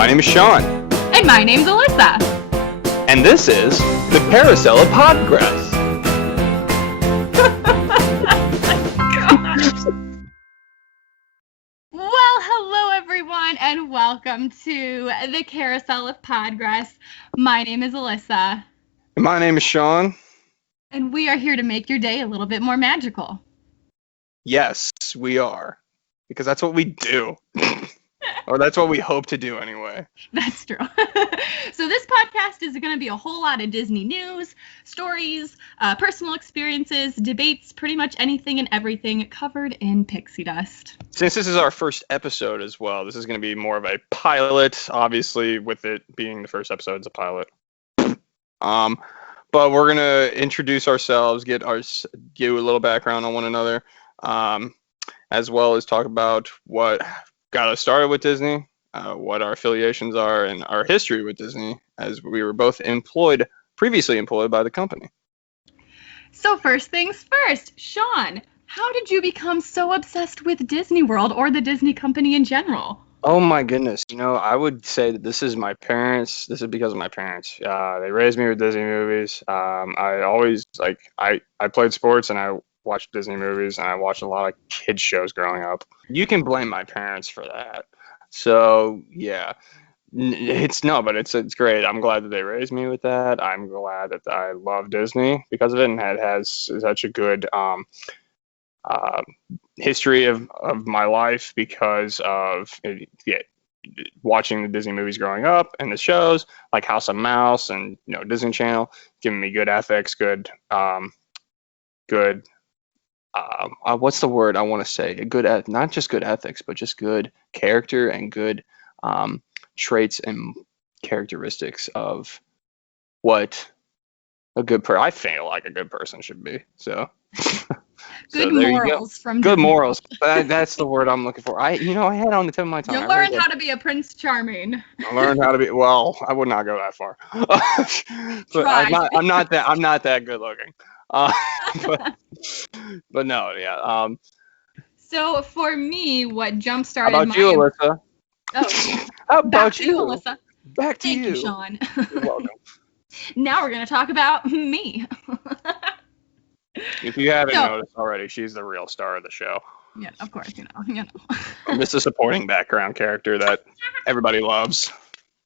My name is Sean. And my name's Allisa. And this is the Carousel of Podgress. Well, hello everyone, and welcome to the Carousel of Podgress. My name is Allisa. And my name is Sean. And we are here to make your day a little bit more magical. Yes, we are. Because that's what we do. Or that's what we hope to do anyway. That's true. So this podcast is going to be a whole lot of Disney news, stories, personal experiences, debates, pretty much anything and everything covered in pixie dust. Since this is our first episode as well, this is going to be more of a pilot. Obviously, with it being the first episode, it's a pilot. But we're going to introduce ourselves, give a little background on one another, as well as talk about what got us started with Disney, what our affiliations are, and our history with Disney, as we were both previously employed by the company. So first things first, Sean, how did you become so obsessed with Disney World or the Disney company in general? Oh my goodness, I would say that this is my parents. This is because of my parents. They raised me with Disney movies. I always, I played sports and I watched Disney movies, and I watched a lot of kids shows growing up. You can blame my parents for that. So yeah, but it's great. I'm glad that they raised me with that. I'm glad that I love Disney because of it, and it has such a good history of my life because of watching the Disney movies growing up and the shows like House of Mouse and Disney Channel, giving me good ethics, good what's the word I want to say? Not just good ethics, but just good character and good traits and characteristics of what a good person. I feel like a good person should be. So. Good morals from good morals. That's the word I'm looking for. I had it on the tip of my tongue. You learned how to be a Prince Charming. I learned how to be. Well, I would not go that far. But I'm not that good looking. But no, yeah. So for me, what jump started How about you, Allisa? Oh, how about you, Allisa? Back to Thank you, Sean. You're welcome. Now we're gonna talk about me. If you haven't noticed already, she's the real star of the show. Yeah, of course, I'm just a supporting background character that everybody loves,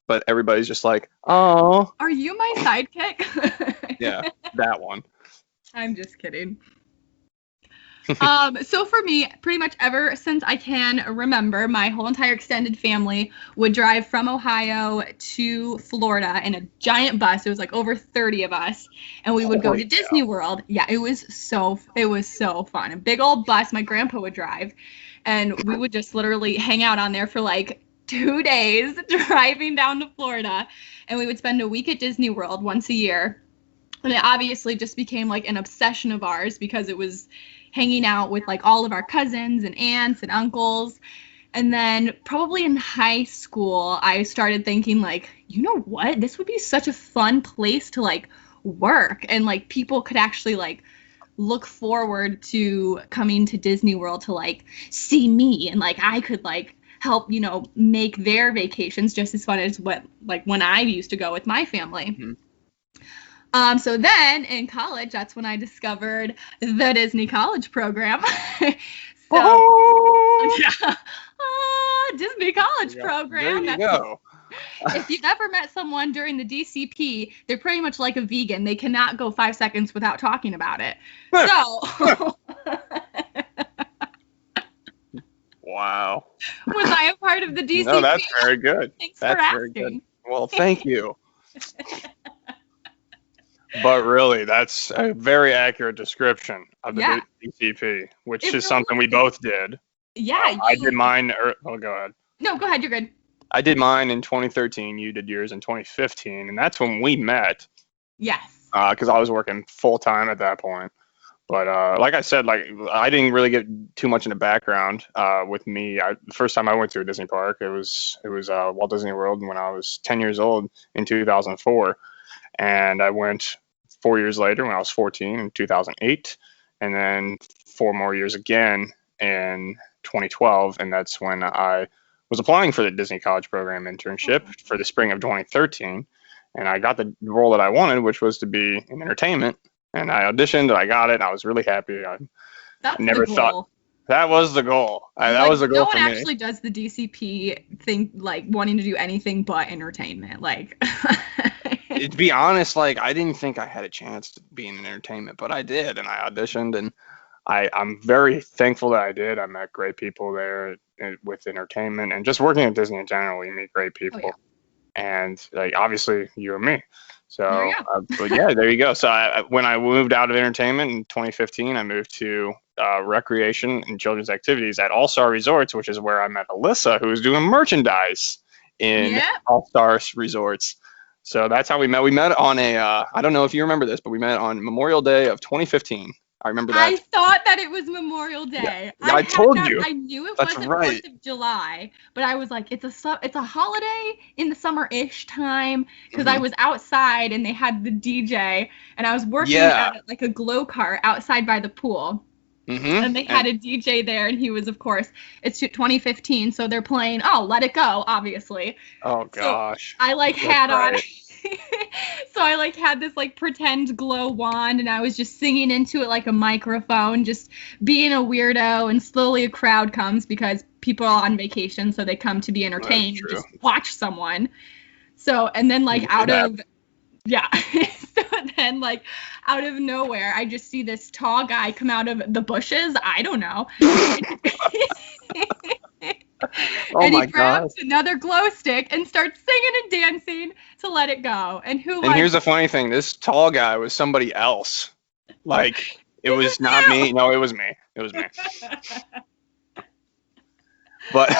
but everybody's just like, oh. Are you my sidekick? Yeah, that one. I'm just kidding. So for me, pretty much ever since I can remember, my whole entire extended family would drive from Ohio to Florida in a giant bus. It was like over 30 of us, and we would go to Disney World. Yeah, it was so fun. A big old bus my grandpa would drive, and we would just literally hang out on there for like 2 days driving down to Florida, and we would spend a week at Disney World once a year. And it obviously just became like an obsession of ours because it was hanging out with like all of our cousins and aunts and uncles. And then probably in high school, I started thinking like, you know what? This would be such a fun place to like work, and like people could actually like look forward to coming to Disney World to like see me, and like I could like help, make their vacations just as fun as when I used to go with my family. Mm-hmm. So then in college, that's when I discovered the Disney College program. Disney College program. There you go. If you've ever met someone during the DCP, they're pretty much like a vegan. They cannot go 5 seconds without talking about it. So. Wow. Was I a part of the DCP? No, that's very good. Thanks for asking. Very good. Well, thank you. But really, that's a very accurate description of the DCP, which is something we both did. Yeah. I did mine. Go ahead. No, go ahead. You're good. I did mine in 2013. You did yours in 2015, and that's when we met. Yes. Because I was working full time at that point. But like I said, I didn't really get too much in the background with me. The first time I went to a Disney park, it was Walt Disney World when I was 10 years old in 2004, and I went 4 years later when I was 14 in 2008, and then 4 more years again in 2012, and that's when I was applying for the Disney College Program internship Oh, for the spring of 2013, and I got the role that I wanted, which was to be in entertainment. And I auditioned, and I got it. And I was really happy. I that's the never thought goal. that was the goal. That Like was the no goal one for me. actually does the DCP thing, like wanting to do anything but entertainment. Like, To be honest, like I didn't think I had a chance to be in entertainment, but I did, and I auditioned, and I'm very thankful that I did. I met great people there with entertainment, and just working at Disney in general, you meet great oh yeah, people, and like obviously you and me. there you So, go. but yeah, there you go. So when I moved out of entertainment in 2015, I moved to recreation and children's activities at All Star Resorts, which is where I met Allisa, who was doing merchandise in Yeah, All Star Resorts. So that's how we met. We met on a, I don't know if you remember this, but we met on Memorial Day of 2015. I remember I that. thought that it was Memorial Yeah, Day. yeah, I told you. I knew it That's wasn't Fourth right. of July, but I was like, it's a holiday in the summer-ish time because I Hmm. was outside and they had the DJ and I was working Yeah. at like a glow cart outside by the pool. Hmm. And they had And a DJ there, and he was, of course, it's 2015, so they're playing, oh, Let It Go, obviously. oh So gosh, I like that's had on, right. so I like had this like pretend glow wand, and I was just singing into it like a microphone, just being a weirdo, and slowly a crowd comes because people are on vacation, so they come to be That's entertained and true. just watch someone. So, and then like out That of yeah. So then, like, out of nowhere, I just see this tall guy come out of the bushes. I don't know. oh And he my gosh. grabs another glow stick and starts singing and dancing to Let It Go. And who And was here's the funny thing, this tall guy was somebody else. Like it it? was not Was me. No, it was me. It was me. you. But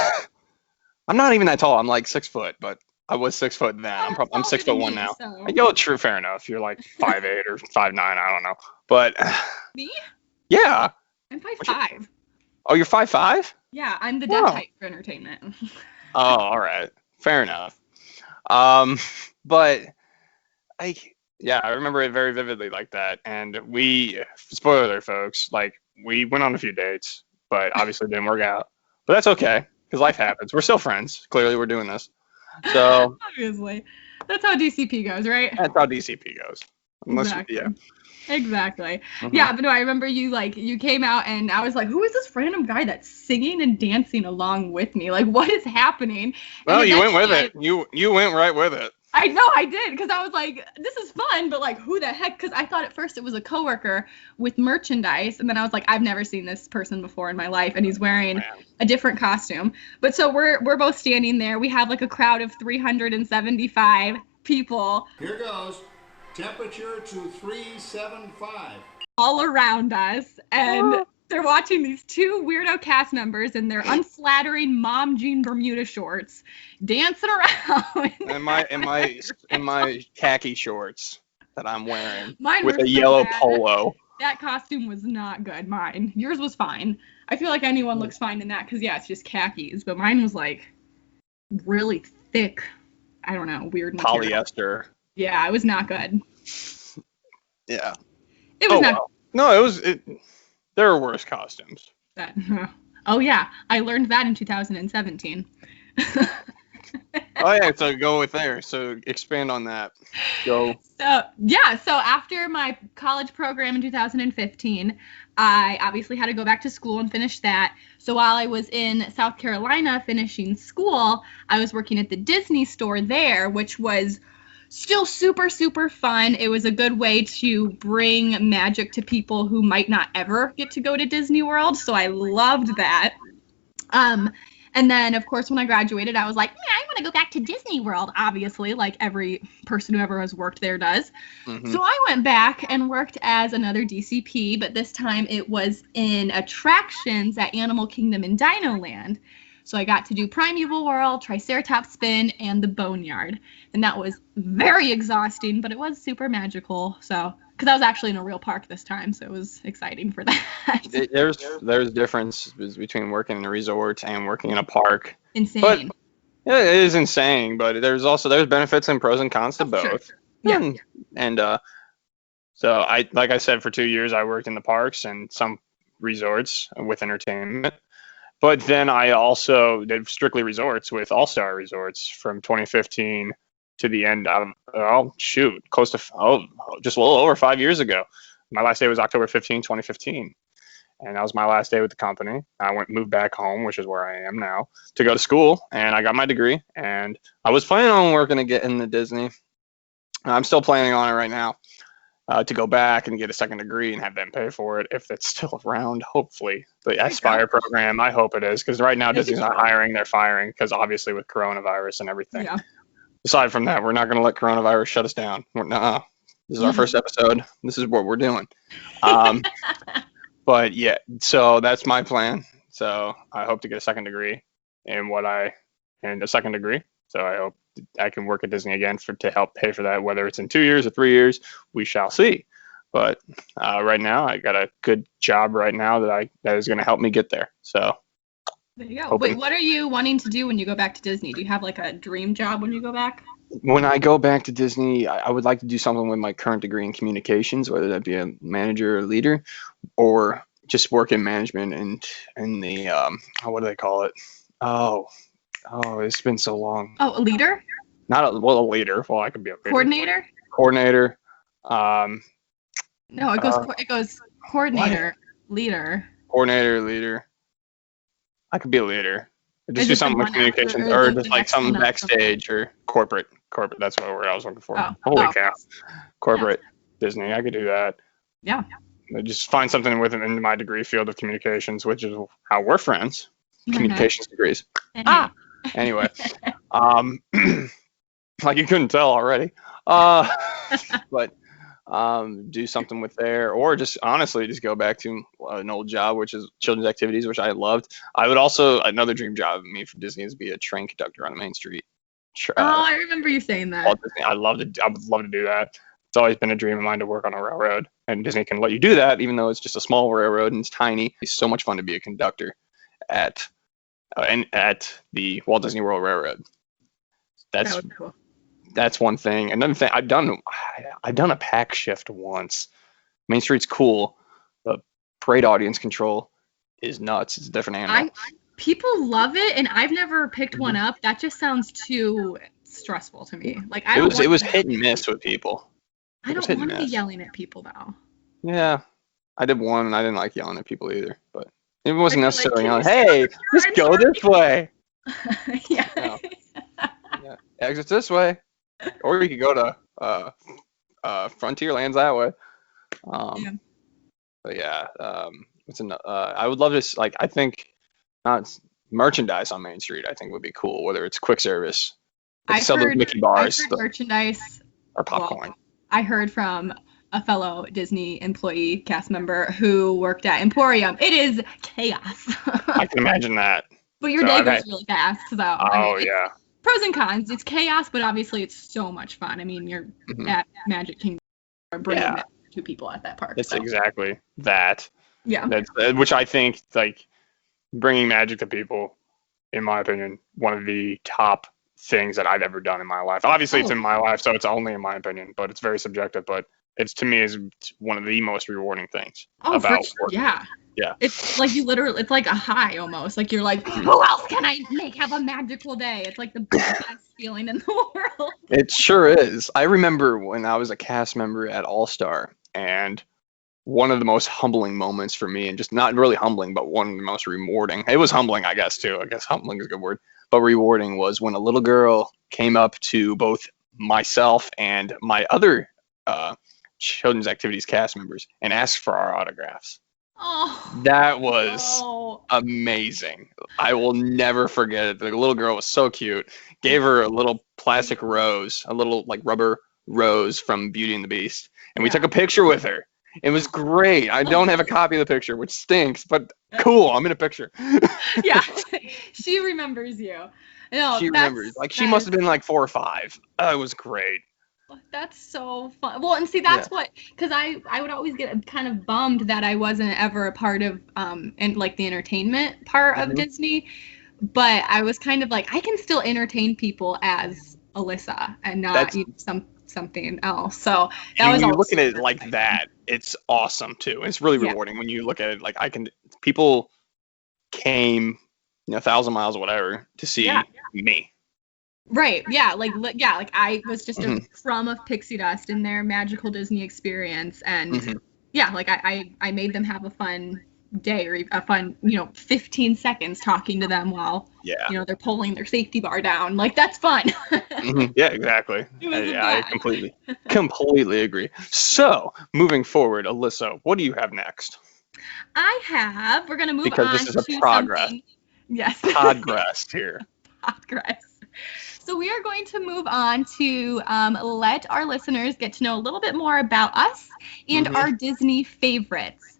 I'm not even that tall. I'm like 6 foot, but I was 6 foot then. Well, you're I'm taller six foot than one me, now. so Yo, true, fair enough. You're like 5'8" or 5'9", I don't know. But me? yeah. I'm What's your- 5'5". Oh, you're 5'5"? Yeah, I'm the death Oh. height for entertainment. Oh, all right. Fair enough. Um, but I yeah, I remember it very vividly like that. And we, spoiler alert, folks, like we went on a few dates, but obviously didn't work out. But that's okay, because life happens. We're still friends. Clearly, we're doing this. So Obviously. That's how DCP goes, right? that's how DCP goes. Unless, yeah. Exactly. Exactly. Hmm. Yeah, but no, I remember you came out and I was like, who is this random guy that's singing and dancing along with me? Like, what is happening? And Well, you went with eventually it. You went right with it. I know I did because I was like, this is fun, but like, who the heck? Because I thought at first it was a coworker with merchandise, and then I was like, I've never seen this person before in my life, and he's wearing Man. a different costume. But so we're both standing there. We have like a crowd of 375 people Here goes. Temperature to 375. all around us, and they're watching these two weirdo cast members in their unflattering mom jean Bermuda shorts dancing around. In my khaki shorts that I'm wearing Mine with were a so yellow bad. polo. That costume was not good. Mine. Yours was fine. I feel like anyone looks fine in that because yeah, it's just khakis. But mine was like really thick. I don't know, weird material. Polyester. Yeah, it was not good. Yeah. It was Oh not well. No, it was. There are worse costumes. that. Oh yeah, I learned that in 2017. Oh yeah, so go with there. So expand on that. Go. So yeah, so after my college program in 2015, I obviously had to go back to school and finish that. So while I was in South Carolina finishing school, I was working at the Disney store there, which was still super, super fun. It was a good way to bring magic to people who might not ever get to go to Disney World. So I loved that. And then, of course, when I graduated, I was like, yeah, I want to go back to Disney World, obviously, like every person who ever has worked there does. Hmm. So I went back and worked as another DCP, but this time it was in attractions at Animal Kingdom and Dino Land. So I got to do Primeval World, Triceratops Spin, and the Boneyard. And that was very exhausting, but it was super magical. So, because I was actually in a real park this time, so it was exciting for that. There's differences between working in a resort and working in a park. Insane. But yeah, it is insane. But there's benefits and pros and cons to Oh, sure. both. Yeah. And so like I said, for 2 years I worked in the parks and some resorts with entertainment. But then I also did strictly resorts with All Star Resorts from 2015 to the end of, close to, just a little over 5 years ago. My last day was October 15, 2015. And that was my last day with the company. I moved back home, which is where I am now, to go to school, and I got my degree. And I was planning on working to get into Disney. I'm still planning on it right now, to go back and get a second degree and have them pay for it if it's still around. Hopefully, the Aspire program. I hope it is, because right now Disney's not hiring; they're firing because obviously with coronavirus and everything. Yeah. Aside from that, we're not going to let coronavirus shut us down. This is our first episode. This is what we're doing. But yeah, so that's my plan. So I hope to get a second degree and a second degree. So I hope I can work at Disney again to help pay for that, whether it's in 2 years or 3 years, we shall see. But right now, I got a good job right now that is going to help me get there. So there you go. Wait, what are you wanting to do when you go back to Disney? Do you have like a dream job when you go back? When I go back to Disney, I would like to do something with my current degree in communications, whether that be a manager or leader, or just work in management and the what do they call it? Oh, it's been so long. Oh, a leader? Not a leader. Well, I could be a leader. Coordinator. Coordinator. No, it goes coordinator, leader. Coordinator, leader. I could be a leader. Just Is do it something the with one after, communications, or or the just like next something one after? backstage or corporate. Corporate. That's what word I was looking for. Oh, Holy oh. cow! Corporate Disney. I could do that. Yeah. Just find something within my degree field of communications, which is how we're friends. Communications degrees. Anyway, like you couldn't tell already. But do something with there, or just honestly just go back to an old job, which is children's activities, which I loved. I would also, another dream job of me for Disney is be a train conductor on Main Street. I remember you saying that. Walt Disney. I would love to do that. It's always been a dream of mine to work on a railroad, and Disney can let you do that, even though it's just a small railroad and it's tiny. It's so much fun to be a conductor at the Walt Disney World Railroad. That was cool. That's one thing. Another thing, I've done a pack shift once. Main Street's cool, but parade audience control is nuts. It's a different animal. People love it, and I've never picked one up. That just sounds too stressful to me. Like it was hit and miss with people. I don't want to be yelling at people though. Yeah, I did one, and I didn't like yelling at people either. But it wasn't necessarily yelling. Hey, just go this way. Yeah. No. Yeah. Exit this way, or you could go to Frontierlands that way. Yeah. But yeah, I would love to I think not merchandise on Main Street. I think would be cool, whether it's quick service, sell those Mickey bars, merchandise, or popcorn. Well, I heard from a fellow Disney employee, cast member who worked at Emporium. It is chaos. I can imagine that. But your day goes really fast. So, yeah. Pros and cons. It's chaos, but obviously it's so much fun. I mean, you're at Magic Kingdom, bringing that to people at that park. It's exactly that. Yeah. Which I think, bringing magic to people, in my opinion, one of the top things that I've ever done in my life. Obviously, it's in my life, so it's only in my opinion, but it's very subjective. But it's, to me, is one of the most rewarding things about work. Yeah. Yeah. It's like it's like a high almost. Like you're like, who else can I have a magical day? It's like the best feeling in the world. It sure is. I remember when I was a cast member at All Star, and one of the most humbling moments for me, and just not really humbling, but one of the most rewarding. It was humbling, I guess, too. I guess humbling is a good word. But rewarding was when a little girl came up to both myself and my other children's activities cast members and asked for our autographs. Oh, that was amazing. I will never forget it. The little girl was so cute. Gave her a little plastic rose, a little rubber rose from Beauty and the Beast. And we took a picture with her. It was great. I don't have a copy of the picture, which stinks, but cool. I'm in a picture. Yeah, she remembers you. No, she remembers. She must have been 4 or 5. It was great. That's so fun. Well, and see, that's what, because I would always get kind of bummed that I wasn't ever a part of the entertainment part of Disney, but I was kind of I can still entertain people as Allisa and not something else. So that was. When you look at it like that, it's awesome too. It's really rewarding when you look at it people came 1,000 miles or whatever to see me. Right. Yeah. Like I was just a Mhm. crumb of pixie dust in their magical Disney experience, and Mhm. yeah, like I made them have a fun day, or a fun 15 seconds talking to them while Yeah. they're pulling their safety bar down. Like, that's fun. Yeah, exactly. It was a I blast. completely agree. So, moving forward, Alyssa, what do you have next? We're gonna move Because on this is a to progress, something. Yes. podgrass here. Podgress. So we are going to move on to let our listeners get to know a little bit more about us and Mhm. our Disney favorites.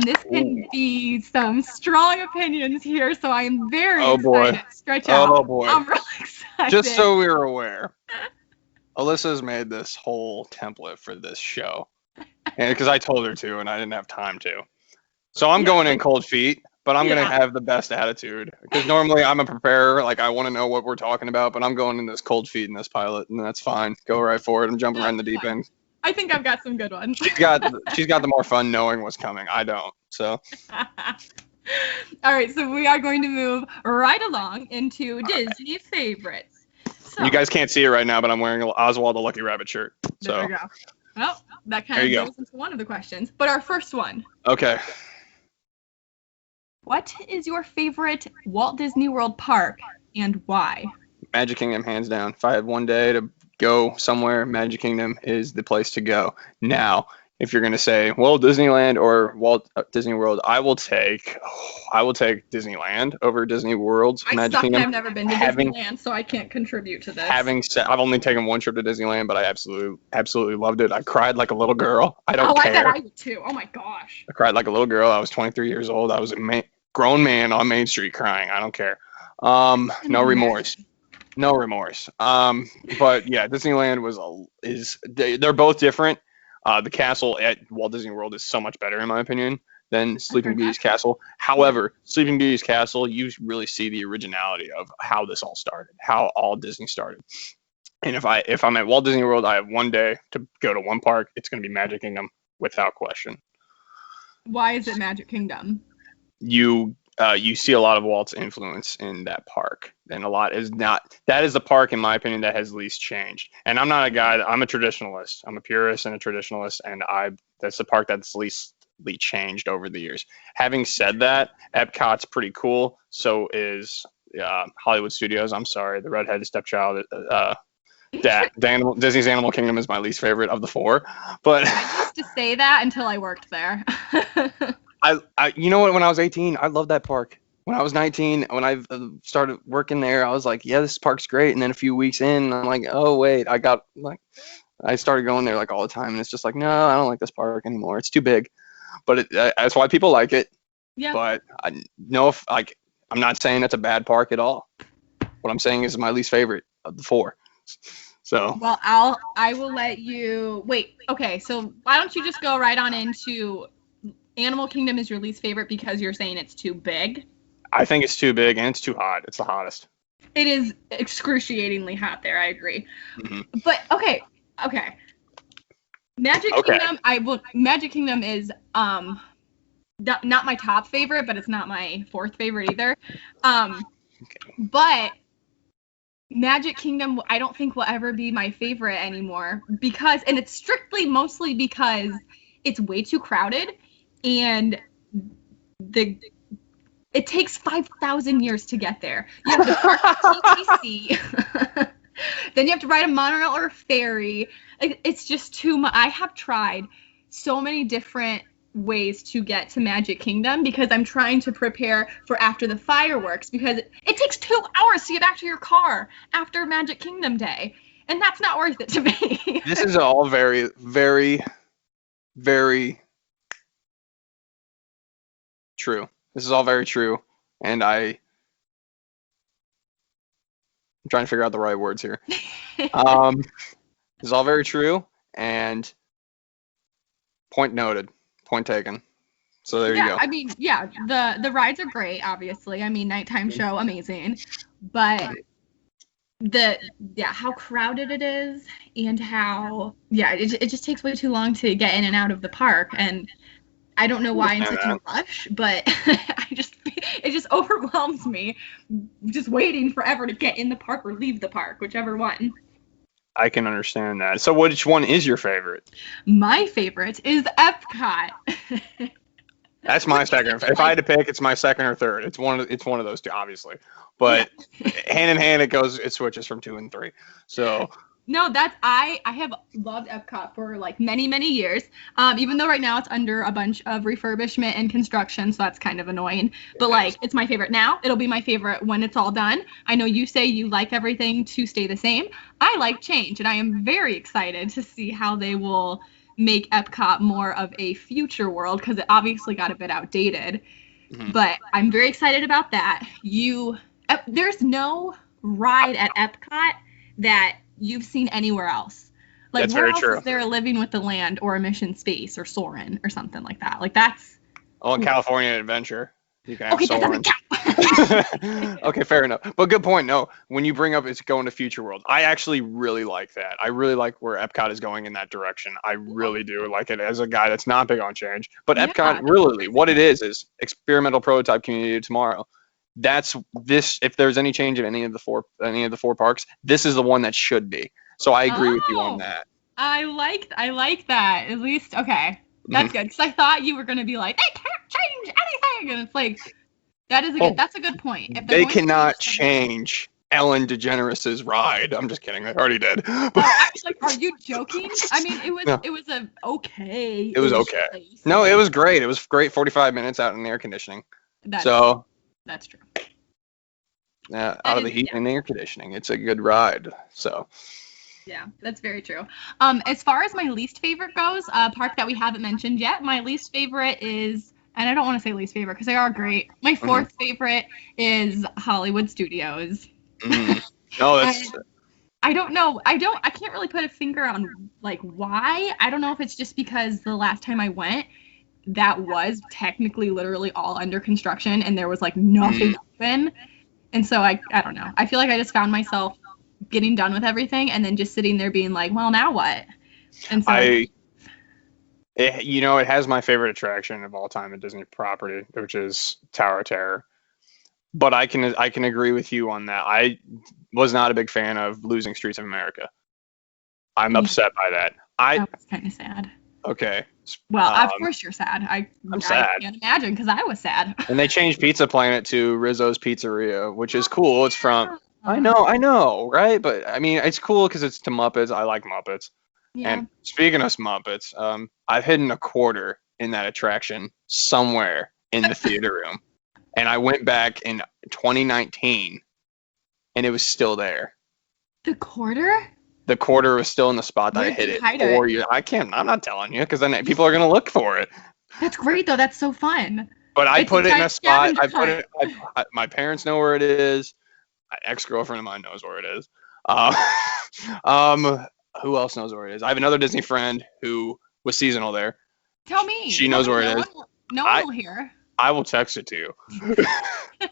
This can Ooh. be some strong opinions here, so I am very Oh boy. excited. Stretch out. Oh boy. I'm really Just excited. so we're aware, Alyssa's made this whole template for this show. And because I told her to and I didn't have time to. So I'm going in cold feet, but I'm going to Yeah. have the best attitude. Because normally I'm a preparer, like I want to know what we're talking about, but I'm going in this cold feet in this pilot, and that's fine. Go right for it. I'm jumping right in the deep end. I think I've got some good ones. She's got the more fun knowing what's coming. I don't. So All right, so we are going to move right along into Disney favorites. So you guys can't see it right now, but I'm wearing Oswald the Lucky Rabbit shirt. there So we go. Well, that kind there of you go. goes into one of the questions. But our first one. Okay. What is your favorite Walt Disney World park and why? Magic Kingdom, hands down. If I had one day to go somewhere, Magic Kingdom is the place to go. Now, if you're gonna say, well, Disneyland or Walt Disney World, I will take Disneyland over Disney World's I Magic suck and Kingdom. I've never been to Disneyland, so I can't contribute to this. Having said, I've only taken one trip to Disneyland, but I absolutely loved it. I cried like a little girl. I don't I bet care. I would too. Oh my gosh. I cried like a little girl. I was 23 years old. I was a grown man on Main Street crying. I don't care. No remorse. No remorse. But yeah, Disneyland they're both different. The castle at Walt Disney World is so much better in my opinion than Sleeping heard Beauty's that. castle. However, Sleeping Beauty's castle, you really see the originality of how this all started, how all Disney started. And if I'm at Walt Disney World, I have one day to go to one park. It's going to be Magic Kingdom without question. Why is it Magic Kingdom? You see a lot of Walt's influence in that park, and a lot is not. That is the park, in my opinion, that has least changed. And I'm not a guy. I'm a traditionalist. I'm a purist and a traditionalist, and that's the park that's leastly changed over the years. Having said that, Epcot's pretty cool. So is Hollywood Studios. I'm sorry, the redheaded stepchild. Disney's Animal Kingdom is my least favorite of the four, but I used to say that until I worked there. you know what? When I was 18, I loved that park. When I was 19, when I started working there, I was like, yeah, this park's great. And then a few weeks in, I'm like, oh wait, I started going there like all the time, and it's just like, no, I don't like this park anymore. It's too big. But that's why people like it. Yeah. But I'm not saying it's a bad park at all. What I'm saying is my least favorite of the four. So. Well, I will let you wait. Okay, so why don't you just go right on into Animal Kingdom is your least favorite because you're saying it's too big? I think it's too big and it's too hot. It's the hottest. It is excruciatingly hot there. I agree. Mm-hmm. But okay. Magic Kingdom is not my top favorite, but it's not my fourth favorite either. But Magic Kingdom, I don't think will ever be my favorite anymore and it's strictly mostly because it's way too crowded, and it takes 5,000 years to get there. You have to park at TTC, then you have to ride a monorail or a ferry. It's just too much. I have tried so many different ways to get to Magic Kingdom because I'm trying to prepare for after the fireworks, because it takes 2 hours to get back to your car after Magic Kingdom Day, and that's not worth it to me. This is all very, very, very true. This is all very true, and I'm trying to figure out the right words here. This is all very true, and point noted, point taken. So there you go. I mean, yeah, the rides are great, obviously. I mean, nighttime show, amazing. But how crowded it is, and how it just takes way too long to get in and out of the park. And I don't know why in Understand such a rush, but it just overwhelms me just waiting forever to get in the park or leave the park, whichever one. I can understand that. So which one is your favorite? My favorite is Epcot. That's my Which second. isn't If I like had to pick, it's my second or third. It's one of those two, obviously. But hand in hand, it switches from 2 and 3. So No, I have loved Epcot for like many years. Even though right now it's under a bunch of refurbishment and construction, so that's kind of annoying. But like it's my favorite now. It'll be my favorite when it's all done. I know you say you like everything to stay the same. I like change, and I am very excited to see how they will make Epcot more of a future world because it obviously got a bit outdated. mhm. But I'm very excited about that. There's no ride at Epcot that you've seen anywhere else. Like, That's where very else true. is there a Living with the Land or a Mission Space or Soarin' or something like that? Like, that's Well, in California Adventure, you can have okay. That Soarin'. doesn't count. Okay, fair enough. But good point. No, when you bring up it's going to Future World, I actually really like that. I really like where Epcot is going in that direction. I really do like it as a guy that's not big on change. But Epcot, Yeah. really, what it is experimental prototype community of tomorrow. That's this. If there's any change in any of the four parks, this is the one that should be. So I agree with you on Oh, that. I like that. At least okay. That's Mhm. good. Because I thought you were gonna be like, they can't change anything, and it's like Oh, that's a good point. If they're they going to cannot change something. change Ellen DeGeneres's ride. I'm just kidding. They already did. Oh, But I was like, are you joking? I mean, no, it was a okay it was ish okay. place. No, it was great. It was great. 45 minutes out in air conditioning. That's So that's true. out That of the is heat yeah, and air conditioning, it's a good ride. So yeah, that's very true. As far as my least favorite goes, a park that we haven't mentioned yet, my least favorite is, and I don't want to say least favorite because they are great. My mhm, fourth favorite is Hollywood Studios. mhm. No, And that's I don't know. I can't really put a finger on like why. I don't know if it's just because the last time I went, that was technically literally all under construction and there was like mhm. nothing open. And so I don't know. I feel like I just found myself getting done with everything and then just sitting there being like, well, now what? And so I I it has my favorite attraction of all time at Disney property, which is Tower of Terror. But I can agree with you on that. I was not a big fan of losing Streets of America. I'm yeah, upset by that. I that was kind of sad. okay. Well, of Um, course you're sad. I'm I sad. can't imagine because I was sad. And they changed Pizza Planet to Rizzo's Pizzeria, which is Oh cool. It's from yeah. I know, right? But I mean, it's cool because it's to Muppets. I like Muppets. And Yeah. speaking of Muppets, I've hidden a quarter in that attraction somewhere in the theater room, and I went back in 2019, and it was still there. The quarter? The quarter was still in the spot that Where I did hid you it hide it? 4 years. I can't. I'm not telling you because then people are gonna look for it. That's great though. That's so fun. But I It's a put it in a giant spot. scavenger I put hunt. it. My parents know where it is. An ex-girlfriend of mine knows where it is. Uh, um, who else knows where it is? I have another Disney friend who was seasonal there. She Tell knows me. where it is. No one I will hear. I will text it to you,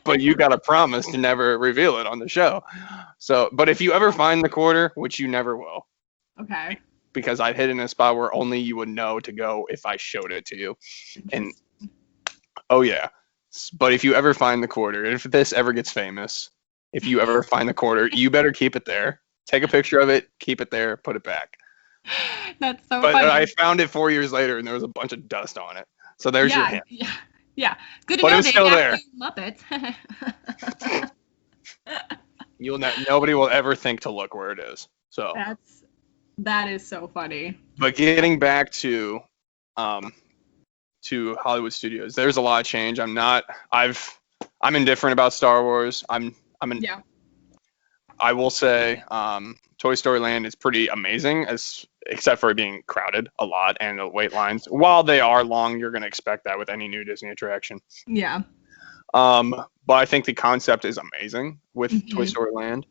but you got to promise to never reveal it on the show. So, but if you ever find the quarter, which you never will, Okay. because I hid in a spot where only you would know to go if I showed it to you. And Interesting. oh yeah, but if you ever find the quarter, if this ever gets famous, if you ever find the quarter, you better keep it there. Take a picture of it, keep it there, put it back. That's so But I funny. found it 4 years later, and there was a bunch of dust on it. So there's your Yeah, hint. yeah, yeah. Good to But it know was they still actually there. Muppets. Nobody will ever think to look where it is. So, That is so funny. but getting back um to Hollywood Studios, there's a lot of change. I'm indifferent about Star Wars. Yeah. I will say, Toy Story Land is pretty amazing, except for it being crowded a lot and the wait lines. While they are long, you're going to expect that with any new Disney attraction. Yeah. But I think the concept is amazing with Toy Hmm. Story Land.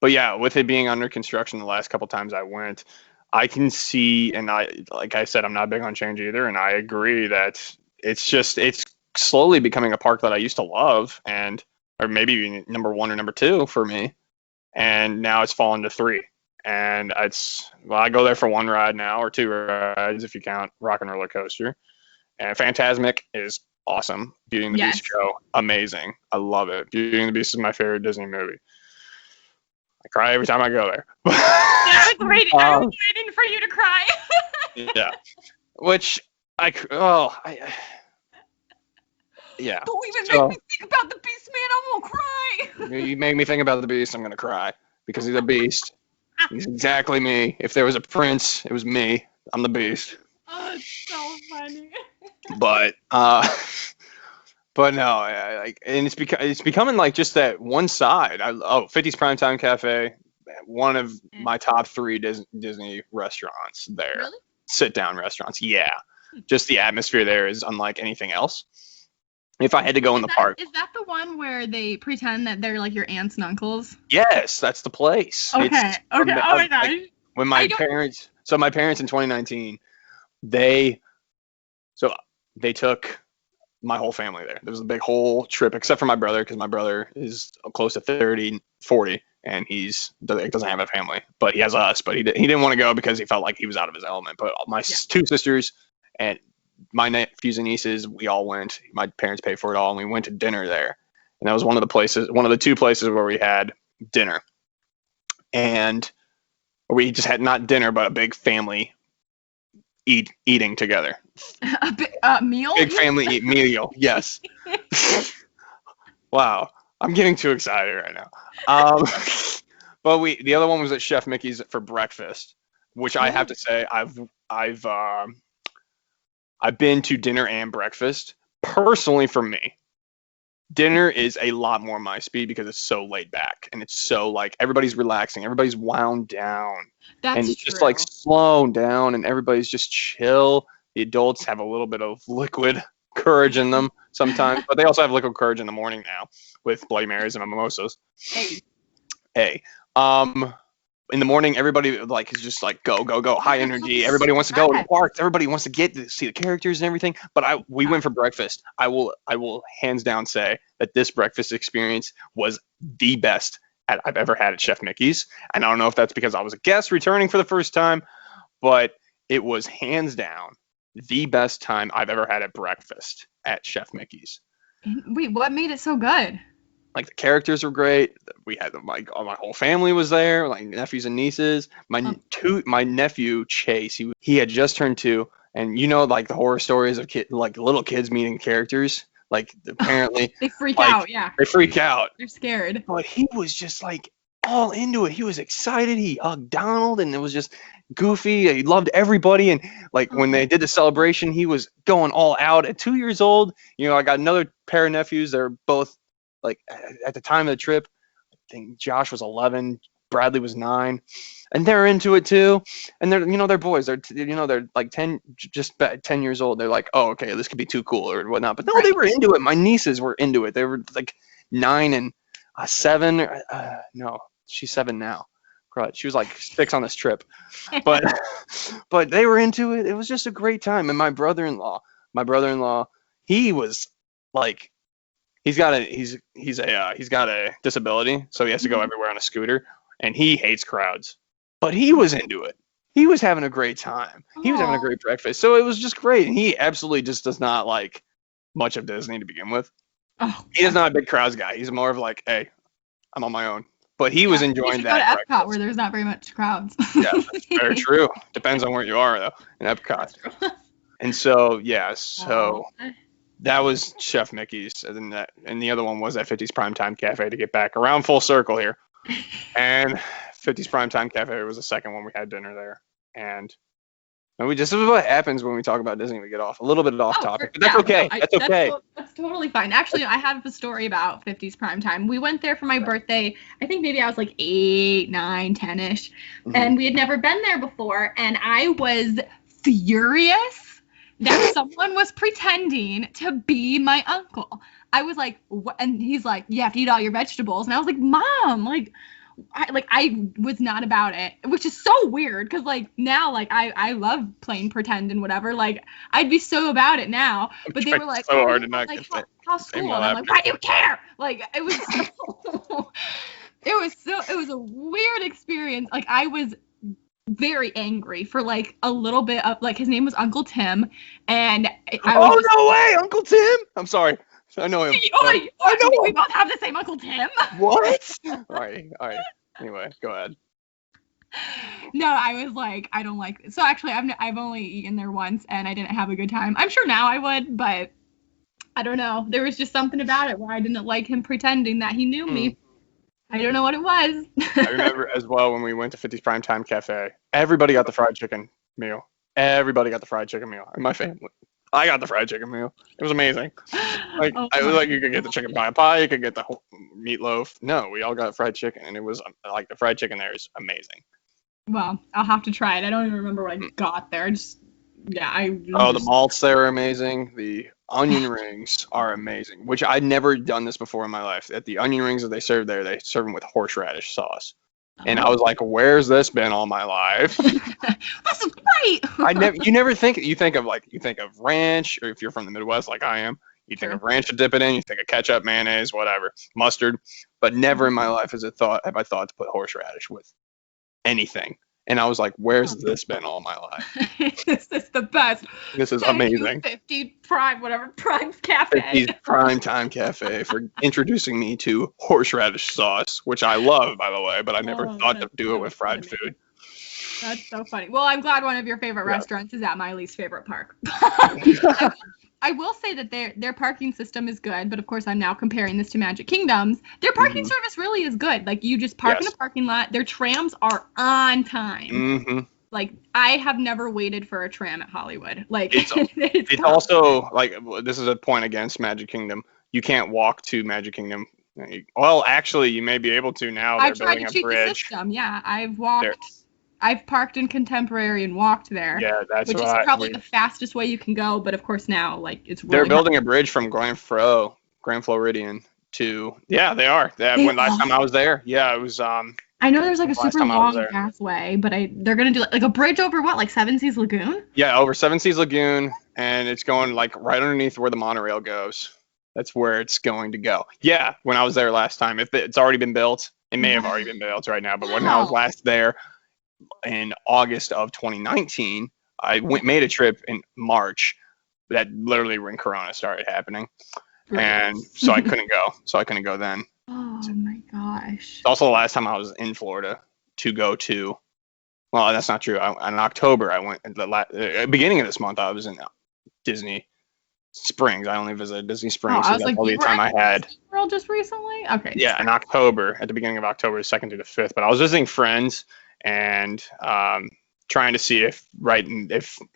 But yeah, with it being under construction the last couple times I went, I can see, and like I said, I'm not big on change either, and I agree that it's slowly becoming a park that I used to love, and or maybe even number one or number two for me, and now it's fallen to three, and I go there for one ride now or two rides if you count Rock and Roller Coaster. And Fantasmic is awesome. Beauty and the Yes. Beast show, amazing. I love it. Beauty and the Beast is my favorite Disney movie. I cry every time I go there. I was waiting for you to cry. Yeah. Which yeah. Don't even So, make me think about the Beast, man. I won't cry. you make me think about the Beast, I'm gonna cry because he's a beast. He's exactly me. If there was a prince, it was me. I'm the Beast. Oh, it's so funny. But but no, and it's becoming like just that one side. 50's Primetime Cafe, one of my top 3 Disney restaurants there. Really? Sit down restaurants. Yeah. Just the atmosphere there is unlike anything else. If I had to go in the park. Is that the one where they pretend that they're like your aunts and uncles? Yes, that's the place. Okay. Oh my gosh. When my parents in 2019, they took my whole family there. There was a big whole trip, except for my brother, because my brother is close to 30, 40, and he doesn't have a family. But he has us. But he didn't want to go because he felt like he was out of his element. But my 2 sisters and my nephews and nieces, we all went. My parents paid for it all, and we went to dinner there. And that was one of the 2 places where we had dinner. And we just had not dinner, but a big family eating together. A meal? Big family meal, yes. Wow, I'm getting too excited right now. But the other one was at Chef Mickey's for breakfast, which I have to say I've been to dinner and breakfast. Personally, for me, dinner is a lot more my speed because it's so laid back and it's so like everybody's relaxing, everybody's wound down, and it's just like slowed down, and everybody's just chill. The adults have a little bit of liquid courage in them sometimes, but they also have liquid courage in the morning now with Bloody Marys and mimosas. Hey. In the morning, everybody like is just like go, high energy. Everybody wants to go to the parks. Everybody wants to get to see the characters and everything. But we went for breakfast. I will hands down say that this breakfast experience was the best I've ever had at Chef Mickey's. And I don't know if that's because I was a guest returning for the first time, but it was hands down the best time I've ever had at breakfast at Chef Mickey's. Wait, what made it so good? Like the characters were great. We had my whole family was there, like nephews and nieces. My nephew Chase, he had just turned 2, and like the horror stories of little kids meeting characters. Like apparently they freak out. Yeah, they freak out. They're scared. But he was just like all into it. He was excited. He hugged Donald, and it was just goofy. He loved everybody, and like when they did the celebration, he was going all out. At 2 years old, I got another pair of nephews. They're both. Like at the time of the trip, I think Josh was 11, Bradley was 9, and they're into it too. And they're boys. They're like 10, just 10 years old. They're like, oh, okay, this could be too cool or whatnot. But no, they were into it. My nieces were into it. They were like 9 and 7. No, she's 7 now. She was like 6 on this trip, but they were into it. It was just a great time. And my brother-in-law, he was like. He's got a disability, so he has to go everywhere on a scooter, and he hates crowds. But he was into it. He was having a great time. He was having a great breakfast. So it was just great. And he absolutely just does not like much of Disney to begin with. He is not a big crowds guy. He's more of like, hey, I'm on my own. But he was enjoying that. Go to Epcot where there's not very much crowds. Yeah, that's very true. Depends on where you are though in Epcot. And so that was Chef Mickey's, and the other one was at 50's Primetime Cafe to get back around full circle here. And 50's Primetime Cafe was the second one we had dinner there. And this is what happens when we talk about Disney. We get off a little bit off topic, but that's okay. That's okay. That's totally fine. Actually, I have a story about 50's Primetime. We went there for my birthday. I think maybe I was like 8, 9, 10-ish. And we had never been there before. And I was furious that someone was pretending to be my uncle. I was like, what? And he's like, you have to eat all your vegetables. And I was like, Mom, I was not about it, which is so weird because now I love playing pretend and whatever. Like I'd be so about it now, but they were like, so hard to not like how's school? And I'm like, why do you care? Like it was it was a weird experience. Like I was very angry for like a little bit of like his name was Uncle Tim, and I was Oh, just no way, Uncle Tim. I'm sorry. I know him. I know we him. both have the same Uncle Tim. What? All right. Anyway, go ahead. No, I was like, I don't like it. So actually, I've only eaten there once, and I didn't have a good time. I'm sure now I would, but I don't know. There was just something about it where I didn't like him pretending that he knew me. I don't know what it was. I remember as well when we went to 50's Primetime Cafe. Everybody got the fried chicken meal. Everybody got the fried chicken meal in my family. I got the fried chicken meal. It was amazing. Like Oh I was my like, you could get the chicken pie, you could get the whole meatloaf. No, we all got fried chicken, and it was like the fried chicken there is amazing. Well, I'll have to try it. I don't even remember what I got there. Oh, the malts there are amazing. The onion rings are amazing, which I'd never done this before in my life. At the onion rings that they serve there, they serve them with horseradish sauce. And I was like, "Where's this been all my life?" This is great. You never think you think of ranch, or if you're from the Midwest like I am, you think of ranch to dip it in. You think of ketchup, mayonnaise, whatever, mustard. But never in my life have I thought to put horseradish with anything. And I was like, "Where's this been all my life?" This is the best. This is Thank you, amazing. 50 Prime Cafe. 50's Primetime Cafe for introducing me to horseradish sauce, which I love, by the way, but I never thought to do it with fried food. That's so funny. Well, I'm glad one of your favorite restaurants is at my least favorite park. I will say that their parking system is good, but of course I'm now comparing this to Magic Kingdom's. Their parking service really is good. Like you just park in a parking lot. Their trams are on time. Like I have never waited for a tram at Hollywood. Like it's also like this is a point against Magic Kingdom. You can't walk to Magic Kingdom. Well, actually, you may be able to now. They're building a bridge. The system. Yeah, I've walked. I've parked in Contemporary and walked there. Yeah, that's which is probably the fastest way you can go. But of course now, like it's really they're building a bridge from Grand Floridian to they are. When last time I was there, it was I know there's like a super long pathway, but they're gonna do like a bridge over what, like Seven Seas Lagoon? Yeah, over Seven Seas Lagoon, and it's going like right underneath where the monorail goes. That's where it's going to go. Yeah, when I was there last time, if it's already been built, it may have already been built right now. But when I was last there, in August of 2019, I made a trip in March. That literally when Corona started happening, and so I couldn't go. Then. Oh my gosh! It's also the last time I was in Florida to go to. Well, that's not true. In October, I went. The beginning of this month, I was in Disney Springs. I only visited Disney Springs. I was like, all the time I had. World just recently? Okay. Yeah, in October, at the beginning of October, 2nd through the 5th. But I was visiting friends and trying to see if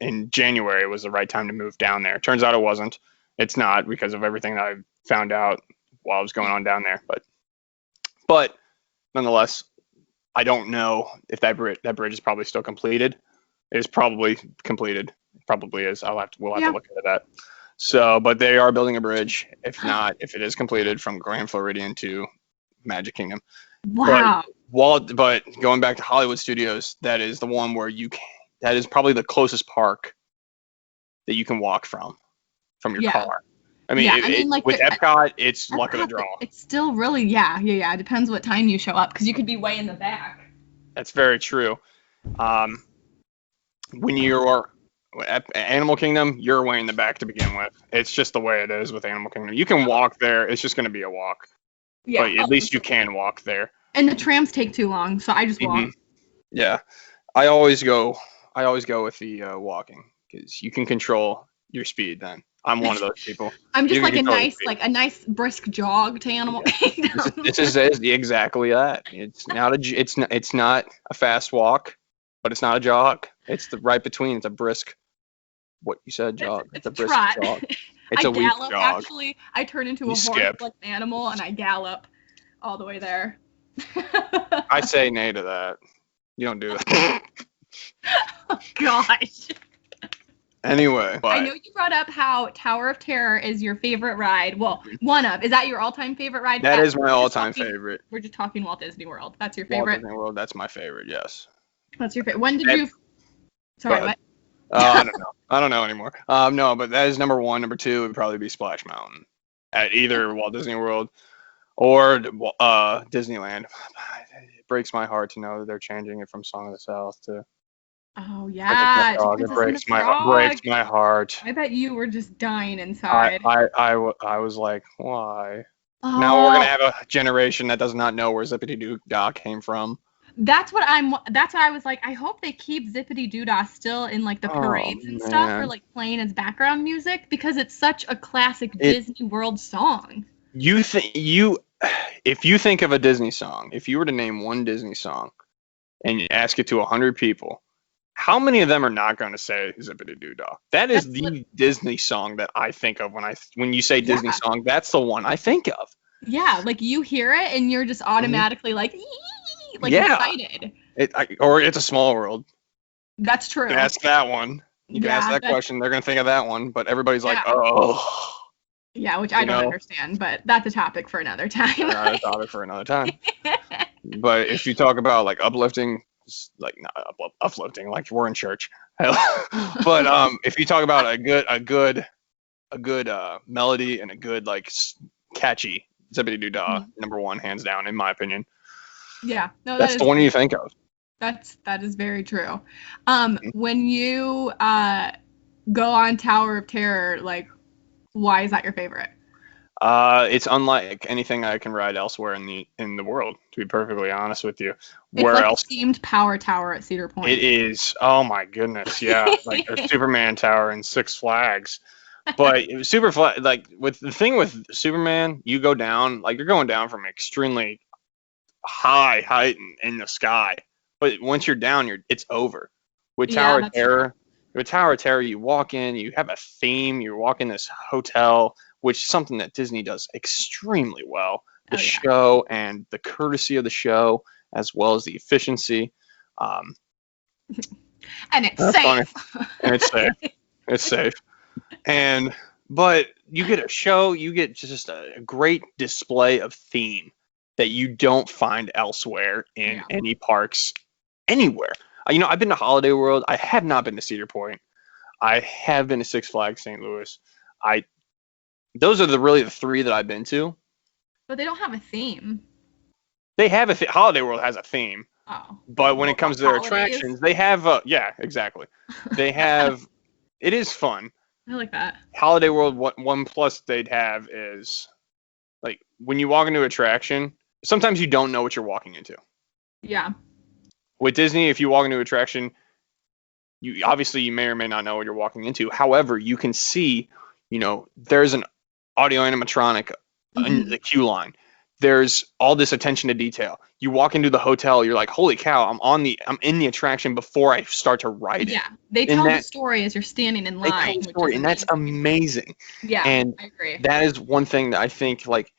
in January was the right time to move down there. Turns out it wasn't. It's not because of everything that I found out while I was going on down there. But nonetheless, I don't know if that bridge is probably still completed. It is probably completed. It probably is. We'll have to look into that. So, but they are building a bridge. If it is completed from Grand Floridian to Magic Kingdom. Wow. But going back to Hollywood Studios, that is the one where that is probably the closest park that you can walk from your car. I mean, with Epcot, it's luck of the draw. It's still really, It depends what time you show up because you could be way in the back. That's very true. When you're at Animal Kingdom, you're way in the back to begin with. It's just the way it is with Animal Kingdom. You can walk there. It's just going to be a walk. Yeah. But at least you can walk there. And the trams take too long, so I just walk. Yeah. I always go with the walking because you can control your speed then. I'm one of those people. I'm just like a nice brisk jog to Animal Kingdom. This is exactly that. It's not a fast walk, but it's not a jog. It's the right between. It's a brisk. What you said, jog. It's a brisk jog. It's a weak jog. Actually, I turn into a horse like an animal and I gallop all the way there. I say nay to that. You don't do that. Oh gosh. Anyway, I know you brought up how Tower of Terror is your favorite ride. Well, one of. Is that your all-time favorite ride? That is my all-time favorite. We're just talking Walt Disney World. That's your favorite? Walt Disney World, that's my favorite, yes. That's your favorite. When did you... Sorry, what? I don't know. I don't know anymore. No, but that is number one. Number two would probably be Splash Mountain at either Walt Disney World or Disneyland. It breaks my heart to know that they're changing it from Song of the South to Oh Princess and the yeah, Frog. It Princess and the Frog. breaks my heart. I bet you were just dying I, inside. I, I was like, why? Now we're gonna Oh, have a generation that does not know where Zippity Doo Dah came from. that's what I was like. I hope they keep Zippity Doodah still in like the Oh parades and stuff, or man, like playing as background music because it's such a classic it Disney World song. you think you if you think of a Disney song, if you were to name one Disney song and you ask it to 100 people, how many of them are not going to say Zippity Doo Dah? That is That's the Disney song that I think of when you say Disney Yeah, song. That's the one I think of. yeah. Like you hear it and you're just Mhm. automatically like, "Ee!" like Yeah, excited. or It's a Small World. That's You can true. ask that one. You can ask Yeah, that that's question. They're going to think of that one, but everybody's like, yeah, oh, yeah. Which I you don't know, understand, but that's a topic for another time. another topic for another time. But if you talk about like uplifting, like not uplifting, like we're in church. But if you talk about a good melody and a good like catchy Zippity Doo Dah, Mhm. number one, hands down, in my opinion. Yeah, no, that That's the is one true. you think of. That is very true. When you go on Tower of Terror, like, why is that your favorite? It's unlike anything I can ride elsewhere in the world, to be perfectly honest with you. It's Where like a else themed power tower at Cedar it Point. is? Oh my goodness, yeah, like a Superman tower in Six Flags. But it was super flat. Like with the thing with Superman, you go down, like you're going down from extremely high height in the sky. But once you're down, it's over. With Yeah, Tower of that's true. Terror, with Tower of Terror, you walk in, you have a theme, you walk in this hotel, which is something that Disney does extremely well. The Oh yeah. show and the courtesy of the show, as well as the efficiency. Um, And it's that's funny, safe. and it's safe. It's safe. And but you get a show, you get just a great display of theme that you don't find elsewhere in Yeah. any parks anywhere. I've been to Holiday World. I have not been to Cedar Point. I have been to Six Flags St. Louis. I Those are really the three that I've been to. But they don't have a theme. They have Holiday World has a theme, Oh. but when it Well, the comes to their holidays. attractions, they have yeah, exactly. They have it is fun. I like that. Holiday World, one plus they'd have is like when you walk into an attraction, sometimes you don't know what you're walking into. Yeah. With Disney, if you walk into an attraction, you may or may not know what you're walking into. However, you can see, there's an audio animatronic in Hmm. the queue line. There's all this attention to detail. You walk into the hotel, you're like, holy cow, I'm in the attraction before I start to ride it. Yeah. They And tell the that story as you're standing in they tell line, the which is story, and that's amazing. amazing. Yeah, And I agree. that is one thing that I think like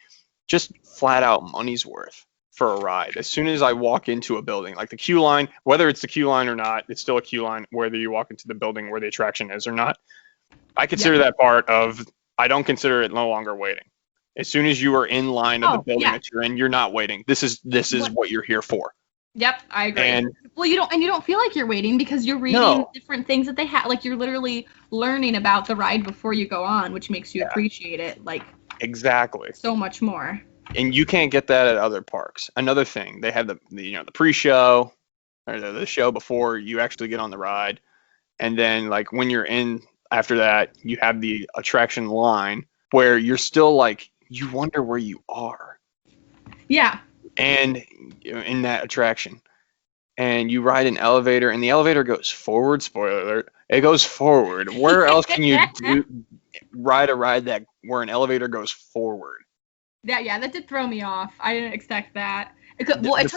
just flat out money's worth for a ride. As soon as I walk into a building, like the queue line, whether it's the queue line or not, it's still a queue line, whether you walk into the building where the attraction is or not. I Yeah. consider that part of, I don't consider it no longer waiting. As soon as you are in line of the Oh, building yeah. that you're in, you're not waiting. This is What? what you're here for. Yep, I agree. And Well, you don't feel like you're waiting because you're reading no, different things that they have. Like you're literally learning about the ride before you go on, which makes you yeah, appreciate it like exactly. so much more. And you can't get that at other parks. Another thing, they have the pre-show or the show before you actually get on the ride. And then like when you're in after that, you have the attraction line where you're still like you wonder where you are Yeah. and in that attraction. And you ride an elevator and the elevator goes forward, spoiler alert, it goes forward. Where else can you ride a ride that where an elevator goes forward? Yeah, that did throw me off. I didn't expect that. The, Well, the,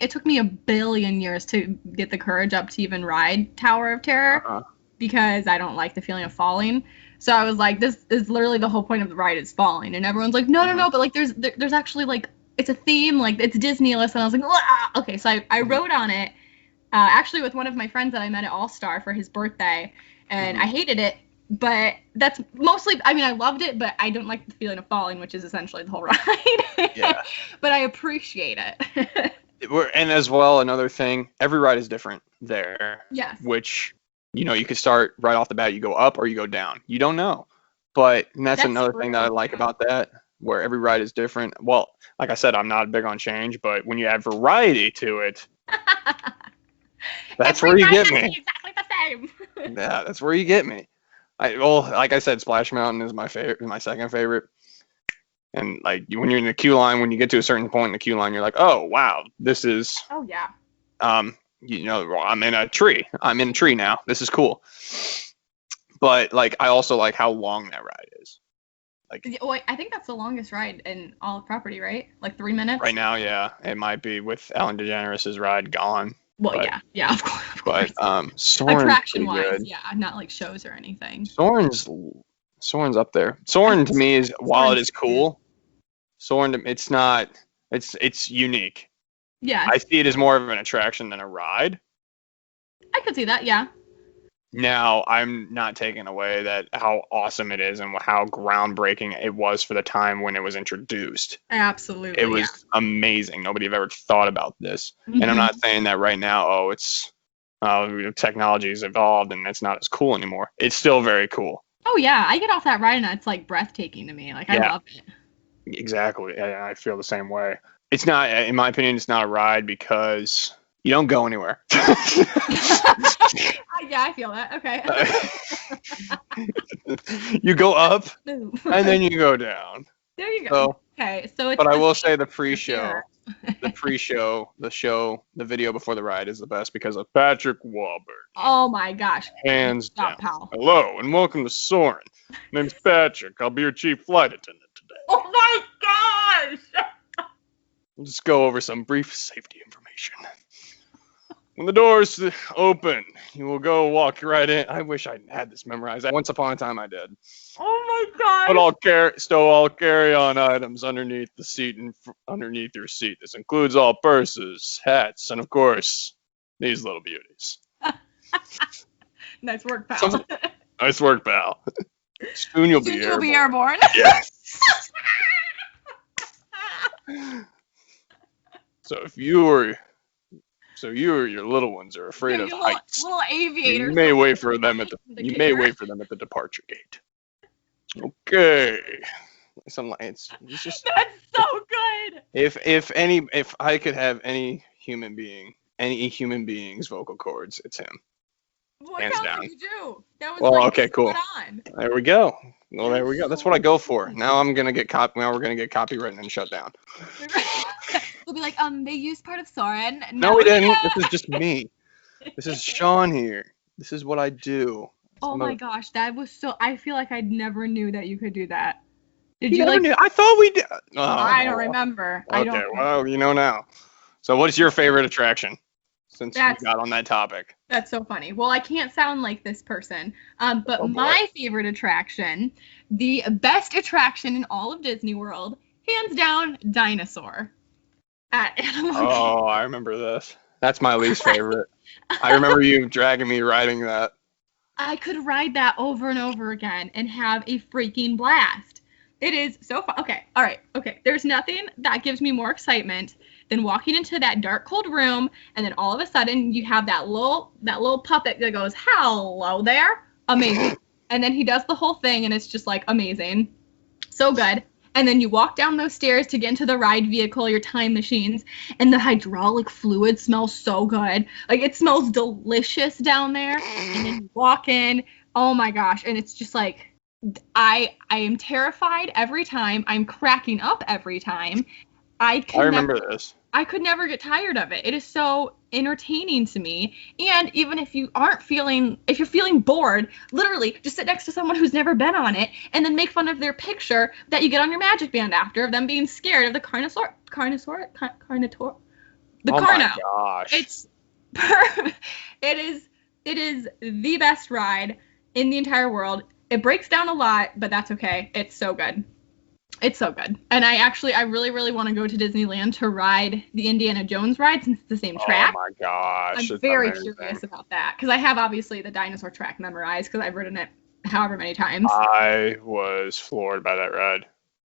it took me a billion years to get the courage up to even ride Tower of Terror uh, because I don't like the feeling of falling. So I was like, this is literally the whole point of the ride is falling, and everyone's like, no, no, mhm, no, but like there's actually like it's a theme, like it's Disney-less, and I was like, "Wah!" Okay, so I mhm, rode on it, actually with one of my friends that I met at All Star for his birthday, and I mhm. hated it. But that's mostly, I mean, I loved it, but I don't like the feeling of falling, which is essentially the whole ride. Yeah. But I appreciate it. And as well, another thing, every ride is different there, Yes, which, you could start right off the bat, you go up or you go down. You don't know. But and that's that's another thing that I true. like Yeah. about that, where every ride is different. Well, like I said, I'm not big on change, but when you add variety to it, that's Every where you ride get has to me. be exactly time. Yeah, that's where you get me. Well, like I said, Splash Mountain is my favorite, my second favorite. And like when you're in the queue line, when you get to a certain point in the queue line, you're like, oh wow, this is Oh yeah. I'm in a tree. I'm in a tree now. This is cool. But like I also like how long that ride is. Like Well, I think that's the longest ride in all of property, right? Like 3 minutes. right now, yeah, it might be with Ellen DeGeneres' ride gone. Well, But yeah, of course. Soarin's Attraction pretty wise, good. yeah, not like shows or anything. Soarin's up there. Soarin to me is while it Soarin's is cool, Soarin it's not it's unique. Yes, I see it as more of an attraction than a ride. I could see that. Yeah. Now, I'm not taking away that how awesome it is and how groundbreaking it was for the time when it was introduced. Absolutely. It was amazing. Nobody have ever thought about this. Yeah. And I'm not saying that right now, oh, it's technology has evolved and it's not as cool anymore. It's still very cool. Oh yeah, I get off that ride and it's like breathtaking to me. Like I Yeah. love it. Exactly. I feel the same way. It's not, in my opinion, it's not a ride because you don't go anywhere. Yeah, I feel that. Okay. You go up Ooh. and then you go down. There you go. So, Okay, so it's but I the will same say the as pre-show, here. the video before the ride is the best because of Patrick Wahlberg. Oh my gosh. Hands Stop, down. pal. Hello and welcome to Soarin'. My name's Patrick. I'll be your chief flight attendant today. Oh my gosh. We'll just go over some brief safety information. When the doors open, you will go walk right in. I wish I had this memorized. Once upon a time I did. Oh my gosh. But stow all carry-on items underneath the seat and underneath your seat. This includes all purses, hats, and of course, these little beauties. Nice work, pal. Nice work, pal. Soon you'll be airborne. Yes. So you or your little ones are afraid of heights. Little aviators. You may wait for them at the departure gate. Okay. It's just That's so good. if I could have any human being's vocal cords, it's him. What Hands else down. did you do? That was Well, like okay, cool. spot on. There we go. Well, there we go. That's what I go for. Now we're gonna get copyrighted and shut down. We'll be like, they used part of Soarin'. No, we didn't. This is just me. This is Sean here. This is what I do. Oh my gosh, that was so. I feel like I never knew that you could do that. Did You you never like? knew. I thought we did. Oh, I don't remember. I Okay, don't. well, you know now. So, what's your favorite attraction? Since we got on that topic. That's so funny. Well, I can't sound like this person. But Oh, boy. my favorite attraction, the best attraction in all of Disney World, hands down, Dinosaur. At Animal Kingdom. Oh, I remember this. That's my least favorite. I remember you dragging me riding that. I could ride that over and over again and have a freaking blast. It is so fun. Okay, all right, okay. There's nothing that gives me more excitement than walking into that dark, cold room, and then all of a sudden you have that little puppet that goes, "Hello there," amazing. And then he does the whole thing, and it's just like amazing, so good. And then you walk down those stairs to get into the ride vehicle, your time machines, and the hydraulic fluid smells so good. Like it smells delicious down there. And then you walk in, oh my gosh, and it's just like I am terrified every time. I'm cracking up every time. I remember this. I could never get tired of it. It is so entertaining to me. And even if you're feeling bored, literally just sit next to someone who's never been on it and then make fun of their picture that you get on your Magic Band after of them being scared of the Carnotaur. The Oh Carno. my gosh. It's it is the best ride in the entire world. It breaks down a lot, but that's okay. It's so good. It's so good. And I really, really want to go to Disneyland to ride the Indiana Jones ride since it's the same track. Oh my gosh. I'm very curious about that because I have obviously the dinosaur track memorized because I've ridden it however many times. I was floored by that ride.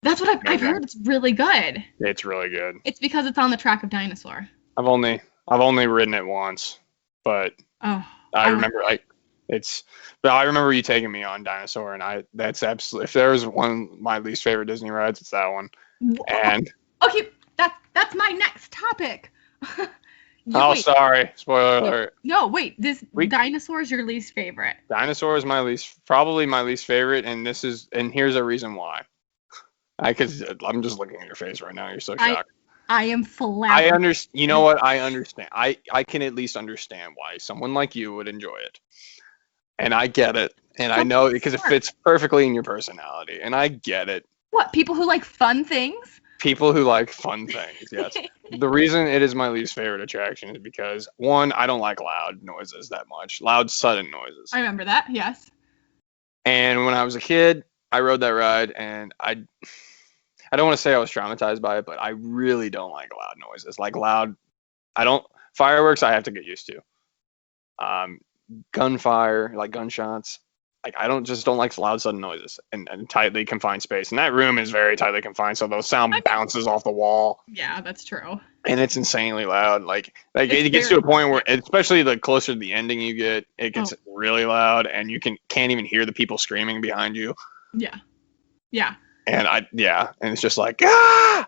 That's what I've heard. It's really good. It's really good. It's because it's on the track of Dinosaur. I've only ridden it once, but Oh. I remember but I remember you taking me on Dinosaur, and that's absolutely, if there was one of my least favorite Disney rides, it's that one. And okay, that's my next topic. Oh, Wait, sorry. Spoiler alert. no, wait. This We dinosaur is your least favorite. Dinosaur is probably my least favorite, and here's a reason why. I'm just looking at your face right now. You're so I shocked. I am I flabbergasted. understand. You know what? I understand. I can at least understand why someone like you would enjoy it, and I get it, and I So know because it smart. fits perfectly in your personality, and I get it. What, people who like fun things? People who like fun things, yes. The reason it is my least favorite attraction is because one, I don't like loud noises that much, loud sudden noises. I remember that. Yes. And when I was a kid, I rode that ride, and I don't want to say I was traumatized by it, but I really don't like loud noises. Like loud, I don't fireworks. I have to get used to. Um, Gunfire, like gunshots. Like I don't like loud sudden noises and tightly confined space. And that room is very tightly confined, so the sound I mean, bounces off the wall, yeah, that's true. and it's insanely loud. Like It's it gets to very a point loud. where, especially the closer to the ending you get, it Oh, gets really loud, and you can't even hear the people screaming behind you. yeah. Yeah. And and it's just like ah.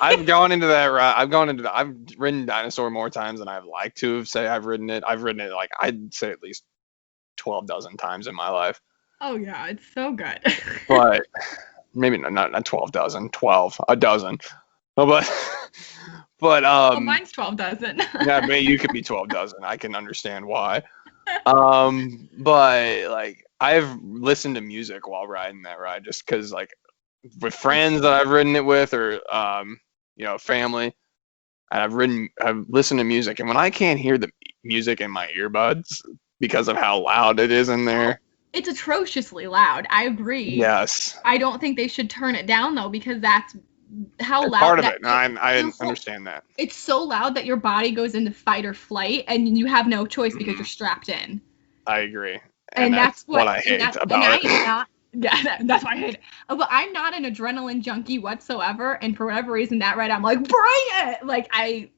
I've gone into that ride. I've ridden dinosaur more times than I'd like to say I've ridden it. I've ridden it like I'd say at least 12 dozen times in my life. Oh yeah, it's so good. But maybe not 12 dozen, 12, a dozen. Oh, but but Well, mine's 12 dozen. yeah, maybe you could be 12 dozen. I can understand why. But like I've listened to music while riding that ride just because like with friends that I've ridden it with or family, and I've listened to music, and when I can't hear the music in my earbuds because of how loud it is in there. It's atrociously loud. I agree. Yes. I don't think they should turn it down though, because that's how It's loud part of that it, and I your whole- understand that. it's so loud that your body goes into fight or flight and you have no choice because you're strapped in. I agree, And that's what what I hate and about I it. am not. Yeah, that's why I hate it. But I'm not an adrenaline junkie whatsoever, and for whatever reason, that right, I'm like, bring it! Like I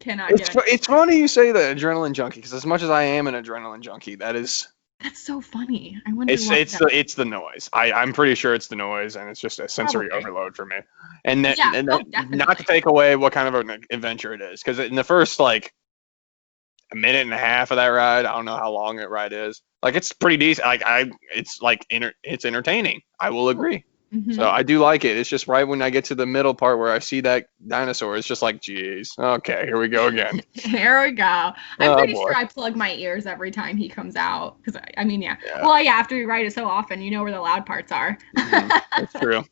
cannot get it. It's funny you say the adrenaline junkie because as much as I am an adrenaline junkie, That's so funny. I wonder why. it's the noise. I'm pretty sure it's the noise, and it's just a sensory Probably. overload for me. And that, Yeah, and oh, that definitely. not to take away what kind of an adventure it is, because in the first like a minute and a half of that ride, I don't know how long that ride is. Like it's pretty decent. It's like it's entertaining. I will agree. Mhm. So I do like it. It's just right when I get to the middle part where I see that dinosaur, it's just like, geez, okay, here we go again. Here we go. I'm Oh, pretty boy. sure I plug my ears every time he comes out. Because, I mean, yeah. Yeah. Well, yeah, after you ride it so often, you know where the loud parts are. That's true.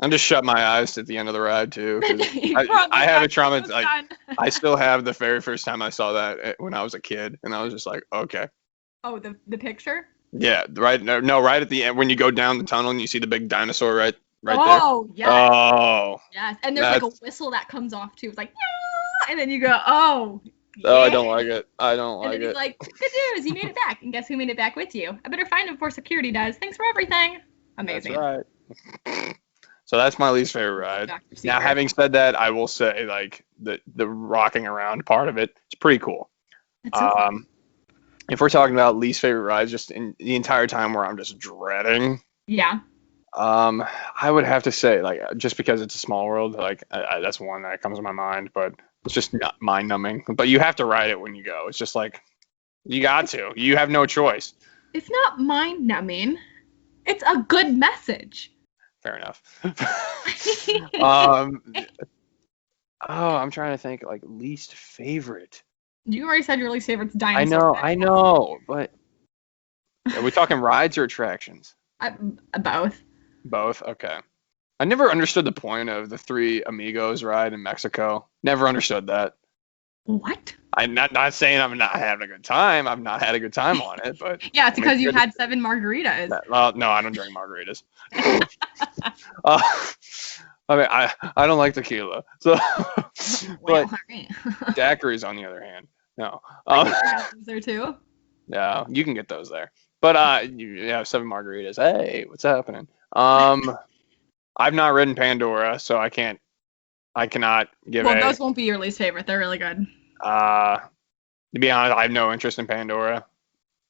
I'm just shut my eyes at the end of the ride too. 'Cause We're almost I have a done, trauma. almost Like done. I still have the very first time I saw that when I was a kid, and I was just like, okay, Oh, the picture? yeah, right. No, right at the end when you go down the tunnel and you see the big dinosaur right there. Oh, yes. Oh, Yes. And there's like a whistle that comes off too. It's like, yeah! And then you go, oh. oh, I yeah. don't like it. I don't And like then he's it. like, good news, you made it back. And guess who made it back with you? I better find him before security does. Thanks for everything. Amazing. That's right. So that's my least favorite ride. Dr. Now, Seeker. having said that, I will say like the rocking around part of it, it's pretty cool. That's so fun. If we're talking about least favorite rides, just in the entire time where I'm just dreading, Yeah. I would have to say like just because it's a small world, like that's one that comes to my mind, but it's just not mind numbing. But you have to ride it when you go. It's just like you got to. You have no choice. It's not mind numbing. It's a good message. Fair enough. Oh, I'm trying to think like least favorite. You already said your least favorite's dinosaur. I know, but are we talking rides or attractions? Both. Both? Okay. I never understood the point of the Three Amigos ride in Mexico. Never understood that. What? I'm not saying I'm not having a good time. I've not had a good time on it, but Yeah, it's because you good. had 7 margaritas. Well, no, I don't drink margaritas. uh, I mean, I don't like tequila. So, Well, but alright. daiquiris on the other hand, no. I think I have those there too. Yeah, you can get those there. But you have 7 margaritas. Hey, what's happening? I've not ridden Pandora, so I cannot give Well, those won't be your least favorite. They're really good. to be honest, I have no interest in Pandora.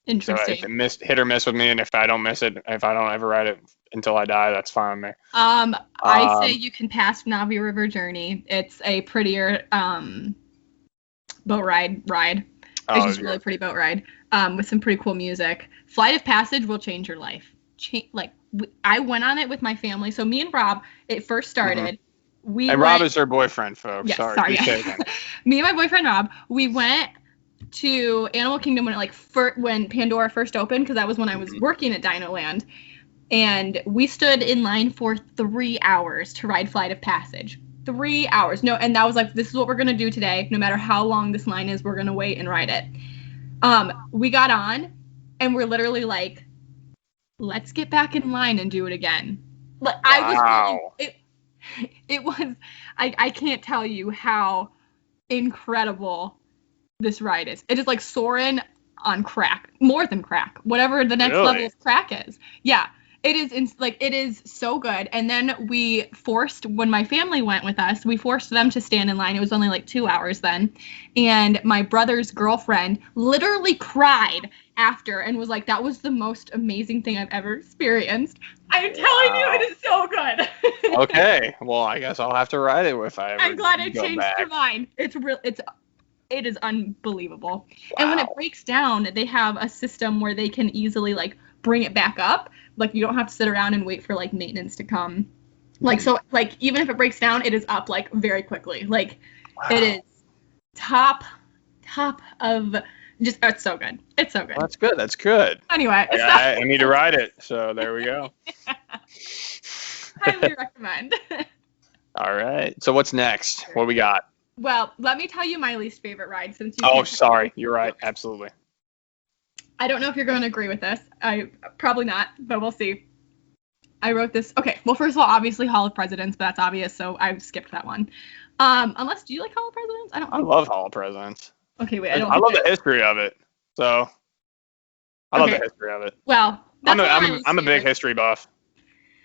So if Interesting. it hit or miss with me, and if I don't miss it, if I don't ever ride it until I die, that's fine with me. I say Um, you can pass Navi River Journey. It's a prettier boat ride. It's oh just a yeah. really pretty boat ride with some pretty cool music. Flight of Passage will change your life. I went on it with my family. So me and Rob, it first Hmm. started. We And Rob went. is her boyfriend, folks. Yes, Sorry, sorry. he's shaking. Me and my boyfriend Rob, we went to Animal Kingdom when when Pandora first opened, because that was when I was Mhm. working at Dino Land, and we stood in line for 3 hours to ride Flight of Passage. 3 hours. No, and that was like, this is what we're gonna do today. No matter how long this line is, we're gonna wait and ride it. We got on, and we're literally like, let's get back in line and do it again. Like I was feeling Wow. it. It was. I can't tell you how incredible this ride is. It is like Soarin' on crack, more than crack, whatever the next level Really? of crack is. Yeah, it is it is so good. And then when my family went with us, we forced them to stand in line. It was only like 2 hours then, and my brother's girlfriend literally cried after and was like, "That was the most amazing thing I've ever experienced." I'm telling you, Wow. it is so good. Okay. Well, I guess I'll have to ride it if I I'm ever glad it go changed back. your mind. It is unbelievable. And when it Wow. breaks down, they have a system where they can easily like bring it back up. Like you don't have to sit around and wait for like maintenance to come. Like Mhm. so like even if it breaks down, it is up like very quickly. Like it is Wow. top of just it's so good. It's so Well, good. that's good. That's good. Anyway, I, so I need to ride it. So there we go. highly recommend. All right. So what's next? What do we got? Well, let me tell you my least favorite ride since you Oh, can't tell sorry. me You're right. yours. Absolutely. I don't know if you're going to agree with this. I probably not, but we'll see. I wrote this. Okay, well, first of all, obviously Hall of Presidents, but that's obvious, so I skipped that one. Unless, do you like Hall of Presidents? I don't I think. love Hall of Presidents. Okay, wait, I don't I think love that. the history of it. So I love the Okay, history of it. well, I'm that's a, one of I'm my a, least I'm a big favorites. history buff.